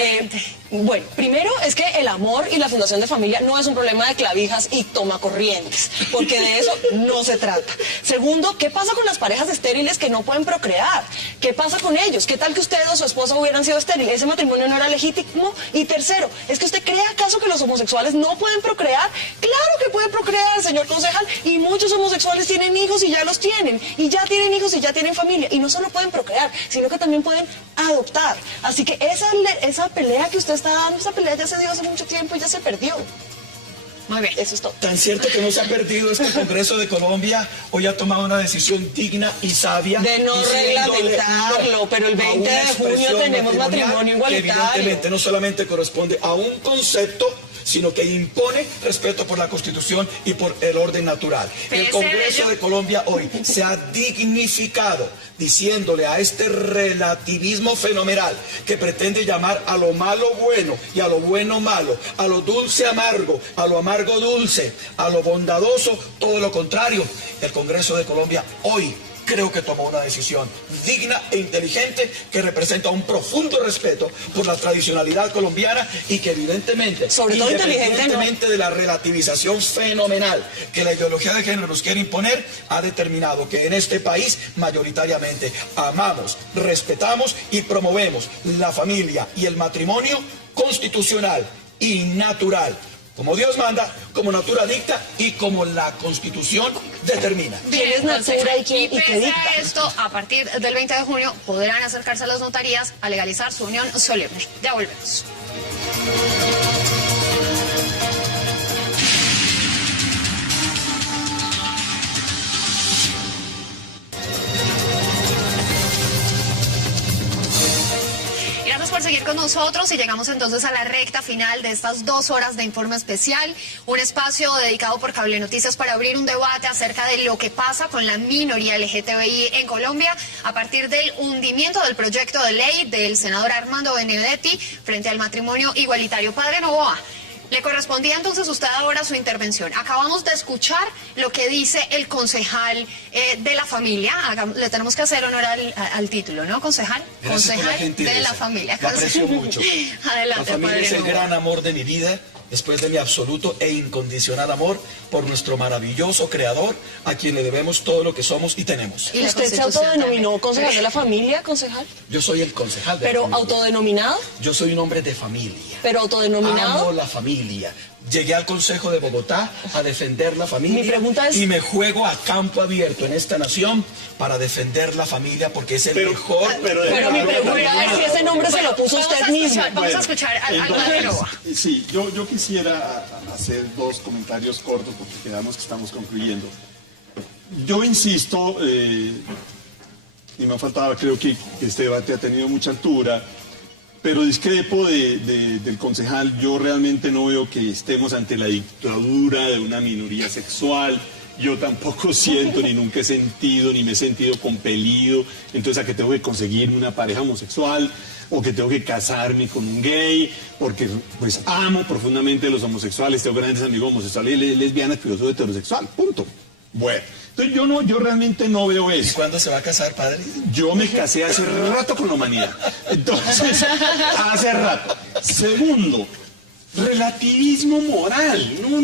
bueno, primero es que el amor y la fundación de familia no es un problema de clavijas y tomacorrientes, porque de eso no se trata. Segundo, ¿qué pasa con las parejas estériles que no pueden procrear? ¿Qué pasa con ellos? ¿Qué tal que usted o su esposa hubieran sido estériles? ¿Ese matrimonio no era legítimo? Y tercero, ¿es que usted cree acaso que los homosexuales no pueden procrear? Claro que pueden procrear, señor concejal, y muchos homosexuales tienen hijos y ya los tienen, y ya tienen hijos y ya tienen familia, y no solo pueden procrear, sino que también pueden adoptar. Así que esa pelea que usted está dando, esa pelea ya se dio hace mucho tiempo y ya se perdió. Muy bien. Eso es todo. Tan cierto que no se ha perdido es que el Congreso de Colombia hoy ha tomado una decisión digna y sabia. De no reglamentarlo, pero el 20 de junio tenemos matrimonio igualitario. Que evidentemente no solamente corresponde a un concepto, sino que impone respeto por la Constitución y por el orden natural. El Congreso de Colombia hoy se ha dignificado diciéndole a este relativismo fenomenal que pretende llamar a lo malo bueno y a lo bueno malo, a lo dulce amargo, a lo amargo dulce, a lo bondadoso, todo lo contrario. El Congreso de Colombia hoy creo que tomó una decisión digna e inteligente que representa un profundo respeto por la tradicionalidad colombiana y que evidentemente, sobre todo independientemente de la relativización fenomenal que la ideología de género nos quiere imponer, ha determinado que en este país mayoritariamente amamos, respetamos y promovemos la familia y el matrimonio constitucional y natural, como Dios manda, como natura dicta y como la Constitución determina. Bien, es natura y qué dicta. Esto, a partir del 20 de junio podrán acercarse a las notarías a legalizar su unión solemne. Ya volvemos. Por seguir con nosotros y llegamos entonces a la recta final de estas 2 horas de informe especial, un espacio dedicado por Cable Noticias para abrir un debate acerca de lo que pasa con la minoría LGTBI en Colombia a partir del hundimiento del proyecto de ley del senador Armando Benedetti frente al matrimonio igualitario. Padre Novoa, le correspondía entonces a usted ahora su intervención. Acabamos de escuchar lo que dice el concejal de la familia. Le tenemos que hacer honor al título, ¿no, concejal? Gracias concejal de la familia. La aprecio mucho. Adelante, la familia es el Novoa. gran amor de mi vida, después de mi absoluto e incondicional amor por nuestro maravilloso creador, a quien le debemos todo lo que somos y tenemos. ¿Y usted se autodenominó concejal de la familia, concejal? Yo soy el concejal de la ¿Pero familia. autodenominado? Yo soy un hombre de familia. ¿Pero autodenominado? Amo la familia. Llegué al Consejo de Bogotá a defender la familia. Mi pregunta es... Y me juego a campo abierto en esta nación para defender la familia porque es el mejor... Pero mi pregunta es si ese nombre se lo puso usted mismo. Vamos a escuchar al padre Novoa. Sí, yo quisiera hacer 2 comentarios cortos porque quedamos que estamos concluyendo. Yo insisto, y me faltaba, creo que este debate ha tenido mucha altura, pero discrepo del concejal. Yo realmente no veo que estemos ante la dictadura de una minoría sexual. Yo tampoco siento, ni nunca he sentido, ni me he sentido compelido, entonces a que tengo que conseguir una pareja homosexual o que tengo que casarme con un gay, porque pues amo profundamente a los homosexuales, tengo grandes amigos homosexuales y lesbianas, pero yo soy heterosexual, punto. Bueno, entonces yo realmente no veo eso. ¿Y cuándo se va a casar, padre? Yo me casé hace rato con la humanidad. Entonces, hace rato. Segundo, relativismo moral. No.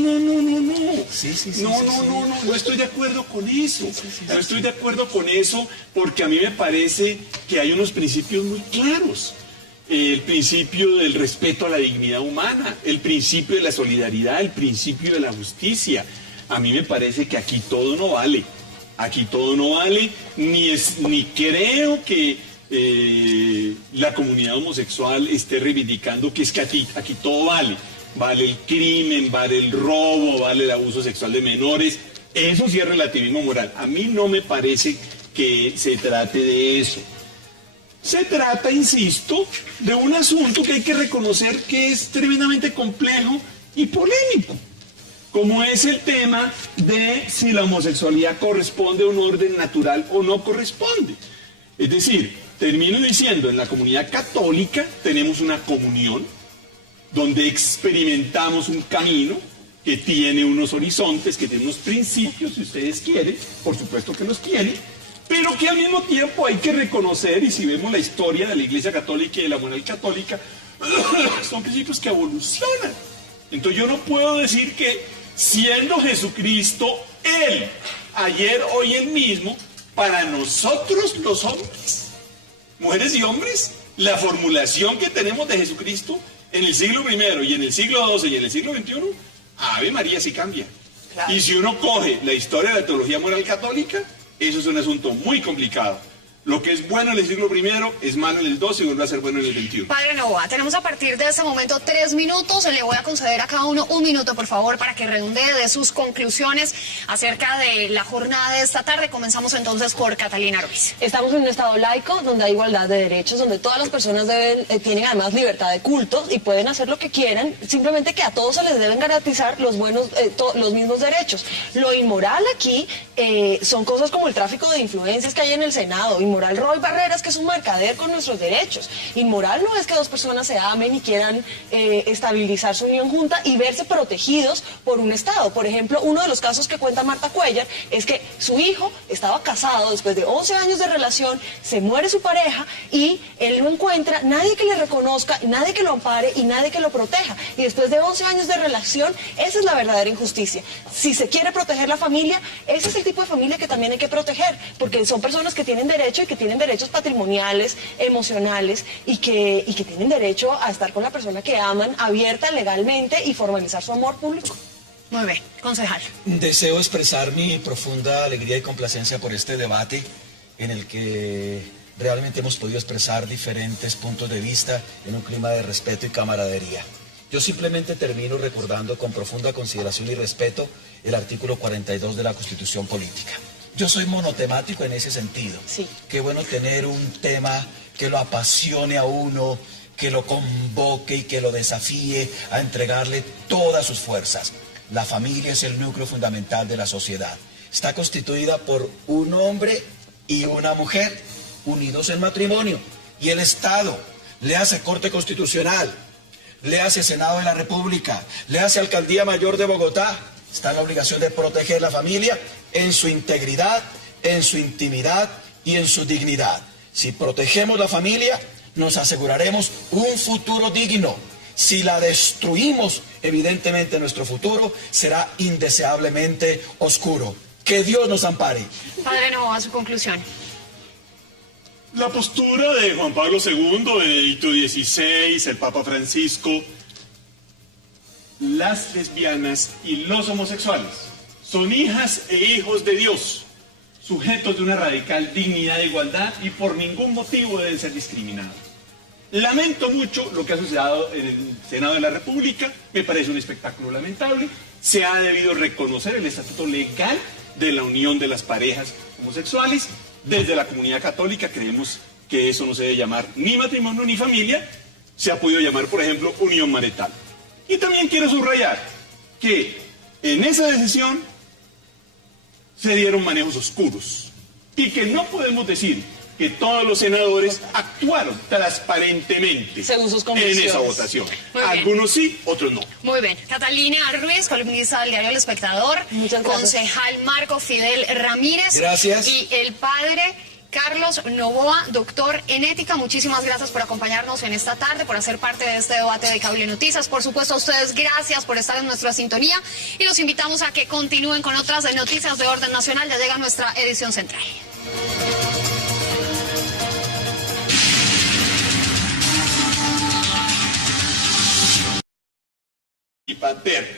No estoy de acuerdo con eso. No estoy de acuerdo con eso porque a mí me parece que hay unos principios muy claros. El principio del respeto a la dignidad humana, el principio de la solidaridad, el principio de la justicia. A mí me parece que aquí todo no vale. Aquí todo no vale, ni creo que la comunidad homosexual esté reivindicando que es que aquí todo vale. Vale el crimen, vale el robo, vale el abuso sexual de menores. Eso sí es relativismo moral. A mí no me parece que se trate de eso. Se trata, insisto, de un asunto que hay que reconocer que es tremendamente complejo y polémico, como es el tema de si la homosexualidad corresponde a un orden natural o no corresponde. Es decir, termino diciendo, en la comunidad católica tenemos una comunión donde experimentamos un camino que tiene unos horizontes, que tiene unos principios, si ustedes quieren, por supuesto que los quieren, pero que al mismo tiempo hay que reconocer, y si vemos la historia de la Iglesia Católica y de la moral católica, son principios que evolucionan. Entonces yo no puedo decir que siendo Jesucristo Él, ayer, hoy, el mismo, para nosotros los hombres, mujeres y hombres, la formulación que tenemos de Jesucristo en el siglo I y en el siglo XII y en el siglo XXI, Ave María sí cambia. Claro. Y si uno coge la historia de la teología moral católica, eso es un asunto muy complicado. Lo que es bueno en el siglo I es malo en el XII y vuelve a ser bueno en el XXI. Padre Novoa, tenemos a partir de este momento 3 minutos. Le voy a conceder a cada uno 1 minuto, por favor, para que redondee de sus conclusiones acerca de la jornada de esta tarde. Comenzamos entonces por Catalina Ruiz. Estamos en un estado laico donde hay igualdad de derechos, donde todas las personas tienen además libertad de cultos y pueden hacer lo que quieran, simplemente que a todos se les deben garantizar los mismos derechos. Lo inmoral aquí son cosas como el tráfico de influencias que hay en el Senado. Inmoral Roy Barreras, que es un mercader con nuestros derechos. Inmoral no es que dos personas se amen y quieran estabilizar su unión junta y verse protegidos por un Estado. Por ejemplo, uno de los casos que cuenta Marta Cuellar es que su hijo estaba casado después de 11 años de relación, se muere su pareja y él no encuentra nadie que le reconozca, nadie que lo ampare y nadie que lo proteja. Y después de 11 años de relación, esa es la verdadera injusticia. Si se quiere proteger la familia, ese es el tipo de familia que también hay que proteger, porque son personas que tienen derecho y que tienen derechos patrimoniales, emocionales y que tienen derecho a estar con la persona que aman abierta, legalmente y formalizar su amor público. Muy bien, concejal. Deseo expresar mi profunda alegría y complacencia por este debate en el que realmente hemos podido expresar diferentes puntos de vista en un clima de respeto y camaradería. Yo simplemente termino recordando con profunda consideración y respeto el artículo 42 de la Constitución Política. Yo soy monotemático en ese sentido. Sí. Qué bueno tener un tema que lo apasione a uno, que lo convoque y que lo desafíe a entregarle todas sus fuerzas. La familia es el núcleo fundamental de la sociedad. Está constituida por un hombre y una mujer unidos en matrimonio. Y el Estado le hace Corte Constitucional, le hace Senado de la República, le hace Alcaldía Mayor de Bogotá. Está en la obligación de proteger la familia en su integridad, en su intimidad y en su dignidad. Si protegemos la familia, nos aseguraremos un futuro digno. Si la destruimos, evidentemente nuestro futuro será indeseablemente oscuro. Que Dios nos ampare. Padre Novoa, su conclusión. La postura de Juan Pablo II, Benedicto XVI, el Papa Francisco, las lesbianas y los homosexuales son hijas e hijos de Dios, sujetos de una radical dignidad e igualdad y por ningún motivo deben ser discriminados. Lamento mucho lo que ha sucedido en el Senado de la República, me parece un espectáculo lamentable. Se ha debido reconocer el estatuto legal de la unión de las parejas homosexuales. Desde la comunidad católica creemos que eso no se debe llamar ni matrimonio ni familia, se ha podido llamar, por ejemplo, unión marital. Y también quiero subrayar que en esa decisión se dieron manejos oscuros y que no podemos decir que todos los senadores actuaron transparentemente en esa votación. Algunos sí, otros no. Muy bien. Catalina Ruiz, columnista del diario El Espectador. Muchas gracias. Concejal Marco Fidel Ramírez. Gracias. Y el padre Carlos Novoa, doctor en ética. Muchísimas gracias por acompañarnos en esta tarde, por hacer parte de este debate de Cable Noticias. Por supuesto, a ustedes gracias por estar en nuestra sintonía y los invitamos a que continúen con otras noticias de orden nacional. Ya llega nuestra edición central. Y paterna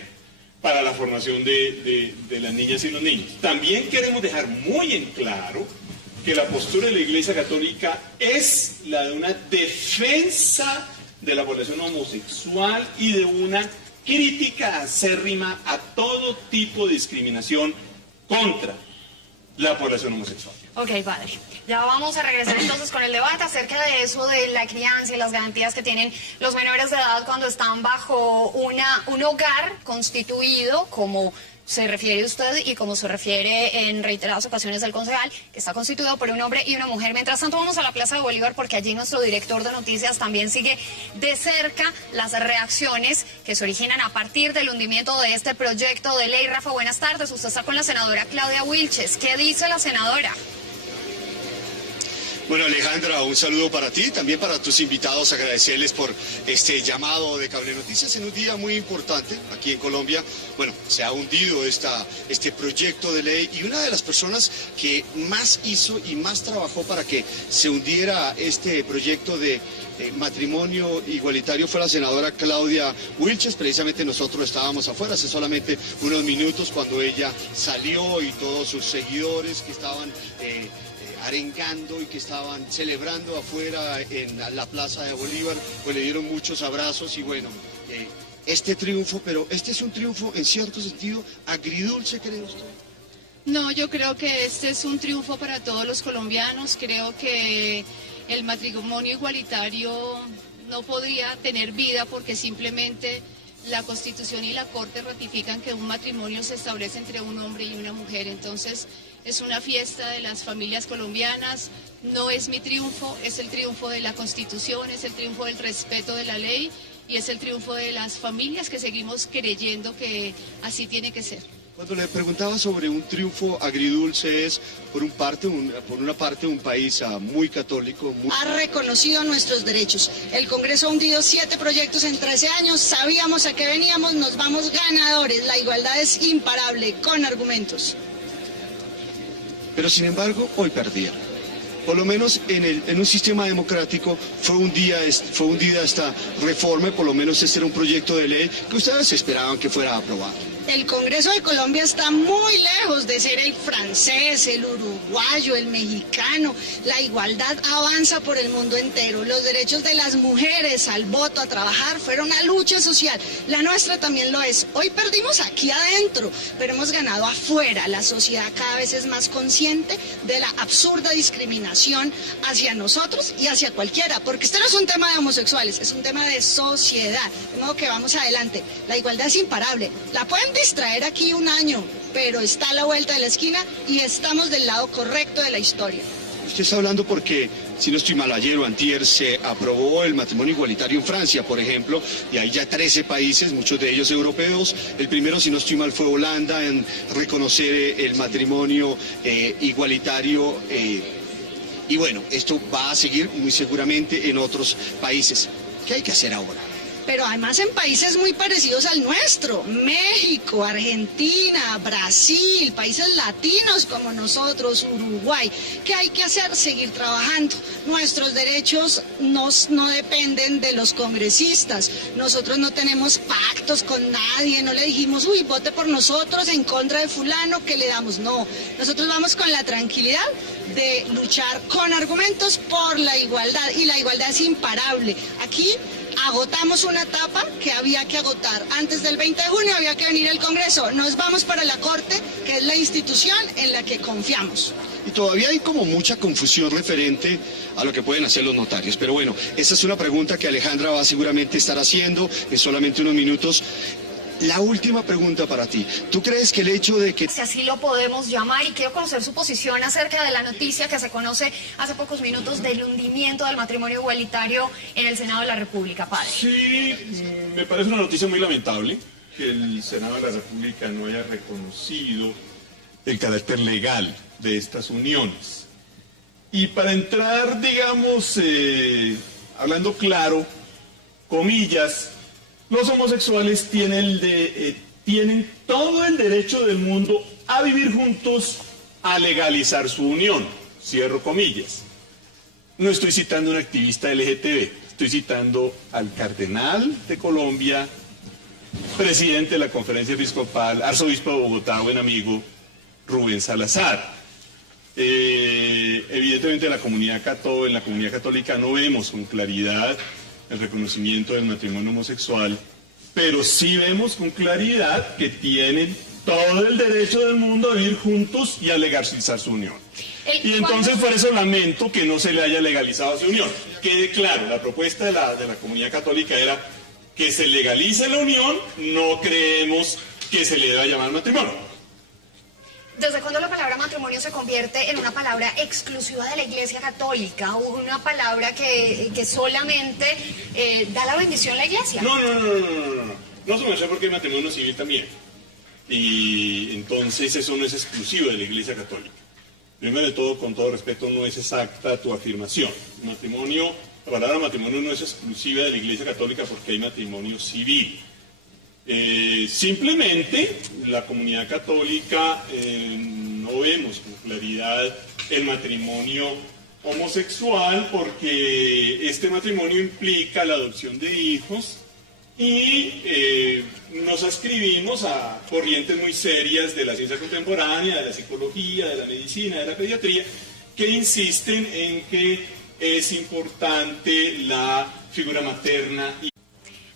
para la formación de las niñas y los niños. También queremos dejar muy en claro que la postura de la Iglesia Católica es la de una defensa de la población homosexual y de una crítica acérrima a todo tipo de discriminación contra la población homosexual. Ok, padre. Ya vamos a regresar entonces con el debate acerca de eso de la crianza y las garantías que tienen los menores de edad cuando están bajo un hogar constituido como se refiere usted y como se refiere en reiteradas ocasiones el concejal, que está constituido por un hombre y una mujer. Mientras tanto, vamos a la Plaza de Bolívar porque allí nuestro director de noticias también sigue de cerca las reacciones que se originan a partir del hundimiento de este proyecto de ley. Rafa, buenas tardes. Usted está con la senadora Claudia Wilches. ¿Qué dice la senadora? Bueno, Alejandra, un saludo para ti, también para tus invitados, agradecerles por este llamado de Cable Noticias en un día muy importante aquí en Colombia. Bueno, se ha hundido este proyecto de ley y una de las personas que más hizo y más trabajó para que se hundiera este proyecto de matrimonio igualitario fue la senadora Claudia Wilches. Precisamente nosotros estábamos afuera hace solamente unos minutos cuando ella salió y todos sus seguidores que estaban arengando y que estaban celebrando afuera en la Plaza de Bolívar, pues le dieron muchos abrazos y bueno, este triunfo, pero este es un triunfo en cierto sentido agridulce, ¿cree usted? No, yo creo que este es un triunfo para todos los colombianos. Creo que el matrimonio igualitario no podría tener vida porque simplemente la Constitución y la Corte ratifican que un matrimonio se establece entre un hombre y una mujer. Entonces, es una fiesta de las familias colombianas. No es mi triunfo, es el triunfo de la Constitución, es el triunfo del respeto de la ley y es el triunfo de las familias que seguimos creyendo que así tiene que ser. Cuando le preguntaba sobre un triunfo agridulce es, por una parte, un país muy católico. Ha reconocido nuestros derechos. El Congreso ha hundido 7 proyectos en 13 años. Sabíamos a qué veníamos, nos vamos ganadores. La igualdad es imparable, con argumentos. Pero sin embargo, hoy perdieron. Por lo menos en un sistema democrático fue hundida esta reforma y por lo menos este era un proyecto de ley que ustedes esperaban que fuera aprobado. El Congreso de Colombia está muy lejos de ser el francés, el uruguayo, el mexicano. La igualdad avanza por el mundo entero. Los derechos de las mujeres al voto, a trabajar, fueron una lucha social. La nuestra también lo es. Hoy perdimos aquí adentro, pero hemos ganado afuera. La sociedad cada vez es más consciente de la absurda discriminación hacia nosotros y hacia cualquiera, porque este no es un tema de homosexuales, es un tema de sociedad. De modo que vamos adelante. La igualdad es imparable. La pueden distraer aquí un año, pero está a la vuelta de la esquina y estamos del lado correcto de la historia. Usted está hablando porque, si no estoy mal, ayer o antier se aprobó el matrimonio igualitario en Francia, por ejemplo, y hay ya 13 países, muchos de ellos europeos. El primero, si no estoy mal, fue Holanda en reconocer el matrimonio igualitario. Y bueno, esto va a seguir muy seguramente en otros países. ¿Qué hay que hacer ahora? Pero además en países muy parecidos al nuestro, México, Argentina, Brasil, países latinos como nosotros, Uruguay. ¿Qué hay que hacer? Seguir trabajando. Nuestros derechos no dependen de los congresistas. Nosotros no tenemos pactos con nadie, no le dijimos, uy, vote por nosotros en contra de fulano, ¿qué le damos? No, nosotros vamos con la tranquilidad de luchar con argumentos por la igualdad y la igualdad es imparable. Aquí agotamos una etapa que había que agotar. Antes del 20 de junio había que venir al Congreso. Nos vamos para la Corte, que es la institución en la que confiamos. Y todavía hay como mucha confusión referente a lo que pueden hacer los notarios. Pero bueno, esa es una pregunta que Alejandra va a seguramente estar haciendo en solamente unos minutos. La última pregunta para ti. ¿Tú crees que el hecho de que... Si así lo podemos llamar, y quiero conocer su posición acerca de la noticia que se conoce hace pocos minutos del hundimiento del matrimonio igualitario en el Senado de la República, padre. Sí, me parece una noticia muy lamentable que el Senado de la República no haya reconocido el carácter legal de estas uniones. Y para entrar, digamos, hablando claro, comillas, los homosexuales tienen todo el derecho del mundo a vivir juntos, a legalizar su unión. Cierro comillas. No estoy citando a un activista LGTB, estoy citando al cardenal de Colombia, presidente de la Conferencia Episcopal, arzobispo de Bogotá, buen amigo, Rubén Salazar. Evidentemente en la comunidad católica no vemos con claridad el reconocimiento del matrimonio homosexual, pero sí vemos con claridad que tienen todo el derecho del mundo a vivir juntos y a legalizar su unión. Y entonces por eso lamento que no se le haya legalizado su unión. Quede claro, la propuesta de la comunidad católica era que se legalice la unión, no creemos que se le deba llamar matrimonio. ¿Desde cuándo la palabra matrimonio se convierte en una palabra exclusiva de la Iglesia Católica o una palabra que solamente da la bendición la Iglesia? No se me hace porque hay matrimonio civil también. Y entonces eso no es exclusivo de la Iglesia Católica. Primero de todo, con todo respeto, no es exacta tu afirmación. La palabra matrimonio no es exclusiva de la Iglesia Católica porque hay matrimonio civil. Simplemente la comunidad católica no vemos con claridad el matrimonio homosexual porque este matrimonio implica la adopción de hijos y nos ascribimos a corrientes muy serias de la ciencia contemporánea, de la psicología, de la medicina, de la pediatría, que insisten en que es importante la figura materna.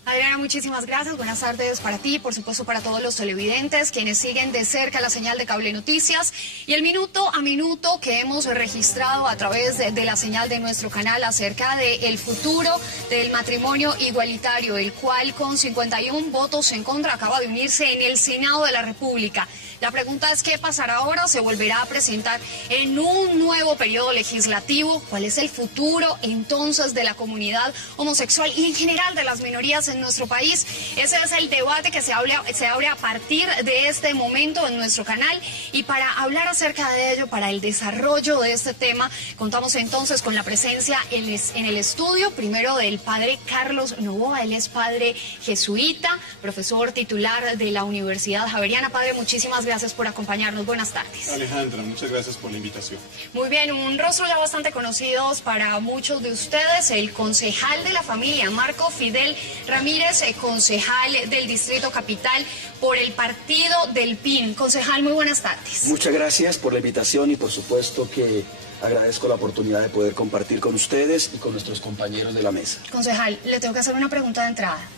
Adriana, muchísimas gracias. Buenas tardes para ti, por supuesto para todos los televidentes, quienes siguen de cerca la señal de Cable Noticias y el minuto a minuto que hemos registrado a través de la señal de nuestro canal acerca del futuro del matrimonio igualitario, el cual con 51 votos en contra acaba de unirse en el Senado de la República. La pregunta es ¿qué pasará ahora? ¿Se volverá a presentar en un nuevo periodo legislativo? ¿Cuál es el futuro entonces de la comunidad homosexual y en general de las minorías en nuestro país? Ese es el debate que se abre a partir de este momento en nuestro canal y para hablar acerca de ello, para el desarrollo de este tema, contamos entonces con la presencia en el estudio, primero del padre Carlos Novoa. Él es padre jesuita, profesor titular de la Universidad Javeriana. Padre, muchísimas gracias por acompañarnos. Buenas tardes. Alejandra, muchas gracias por la invitación. Muy bien, un rostro ya bastante conocido para muchos de ustedes, el concejal de la familia, Marco Fidel Ramírez, concejal del Distrito Capital por el partido del PIN. Concejal, muy buenas tardes. Muchas gracias por la invitación y por supuesto que agradezco la oportunidad de poder compartir con ustedes y con nuestros compañeros de la mesa. Concejal, le tengo que hacer una pregunta de entrada.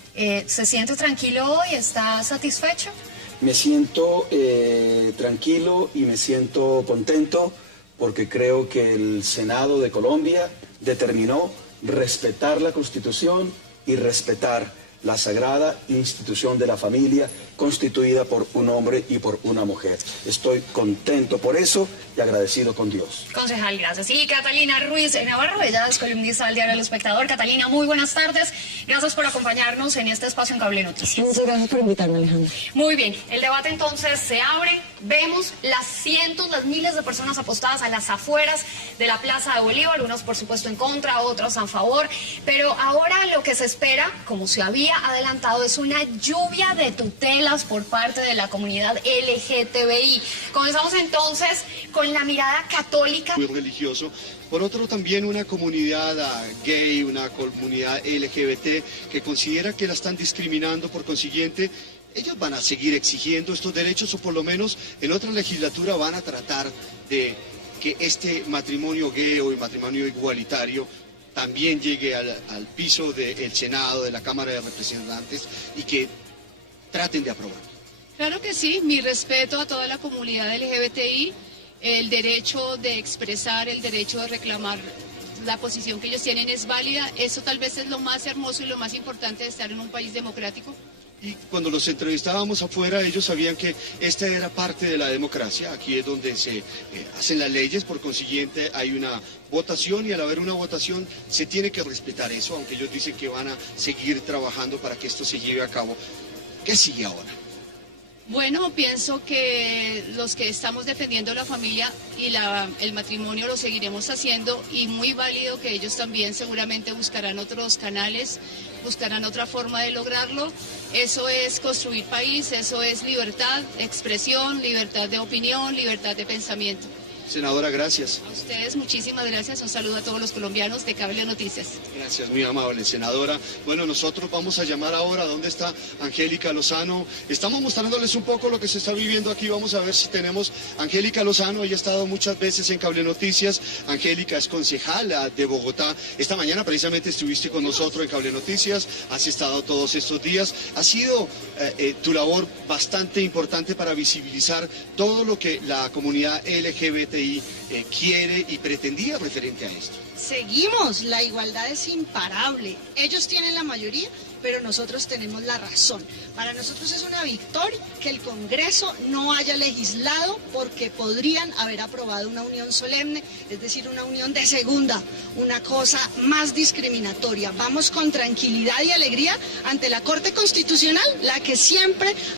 ¿Se siente tranquilo hoy? ¿Está satisfecho? Me siento tranquilo y me siento contento porque creo que el Senado de Colombia determinó respetar la Constitución y respetar la sagrada institución de la familia constituida por un hombre y por una mujer. Estoy contento por eso y agradecido con Dios. Concejal, gracias. Y Catalina Ruiz Navarro, ella es columnista del diario El Espectador. Catalina, muy buenas tardes. Gracias por acompañarnos en este espacio en Cable Noticias. Muchas gracias por invitarme, Alejandra. Muy bien, el debate entonces se abre. Vemos las miles de personas apostadas a las afueras de la Plaza de Bolívar, algunos por supuesto en contra, otros a favor, pero ahora lo que se espera, como se había adelantado, es una lluvia de tutelas por parte de la comunidad LGTBI. Comenzamos entonces con la mirada católica. Muy religioso. Por otro, también una comunidad gay, una comunidad LGBT que considera que la están discriminando, por consiguiente, ellos van a seguir exigiendo estos derechos o por lo menos en otra legislatura van a tratar de que este matrimonio gay o el matrimonio igualitario también llegue al piso del Senado, de la Cámara de Representantes y que traten de aprobar. Claro que sí, mi respeto a toda la comunidad LGBTI, el derecho de expresar, el derecho de reclamar la posición que ellos tienen es válida, eso tal vez es lo más hermoso y lo más importante de estar en un país democrático. Y cuando los entrevistábamos afuera, ellos sabían que esta era parte de la democracia. Aquí es donde se hacen las leyes, por consiguiente hay una votación y al haber una votación se tiene que respetar eso, aunque ellos dicen que van a seguir trabajando para que esto se lleve a cabo. ¿Qué sigue ahora? Bueno, pienso que los que estamos defendiendo la familia y el matrimonio lo seguiremos haciendo y muy válido que ellos también seguramente buscarán otros canales, buscarán otra forma de lograrlo. Eso es construir país, eso es libertad, expresión, libertad de opinión, libertad de pensamiento. Senadora, gracias. A ustedes muchísimas gracias, un saludo a todos los colombianos de Cable Noticias. Gracias, muy amable, senadora. Bueno, nosotros vamos a llamar ahora, ¿dónde está Angélica Lozano? Estamos mostrándoles un poco lo que se está viviendo aquí, vamos a ver si tenemos a Angélica Lozano, ella ha estado muchas veces en Cable Noticias. Angélica es concejala de Bogotá. Esta mañana precisamente estuviste con nosotros en Cable Noticias, has estado todos estos días. Ha sido tu labor bastante importante para visibilizar todo lo que la comunidad LGBTI quiere y pretendía referente a esto. Seguimos, la igualdad es imparable. Ellos tienen la mayoría pero nosotros tenemos la razón. Para nosotros es una victoria que el Congreso no haya legislado porque podrían haber aprobado una unión solemne, es decir, una unión de segunda, una cosa más discriminatoria. Vamos con tranquilidad y alegría ante la Corte Constitucional, la que siempre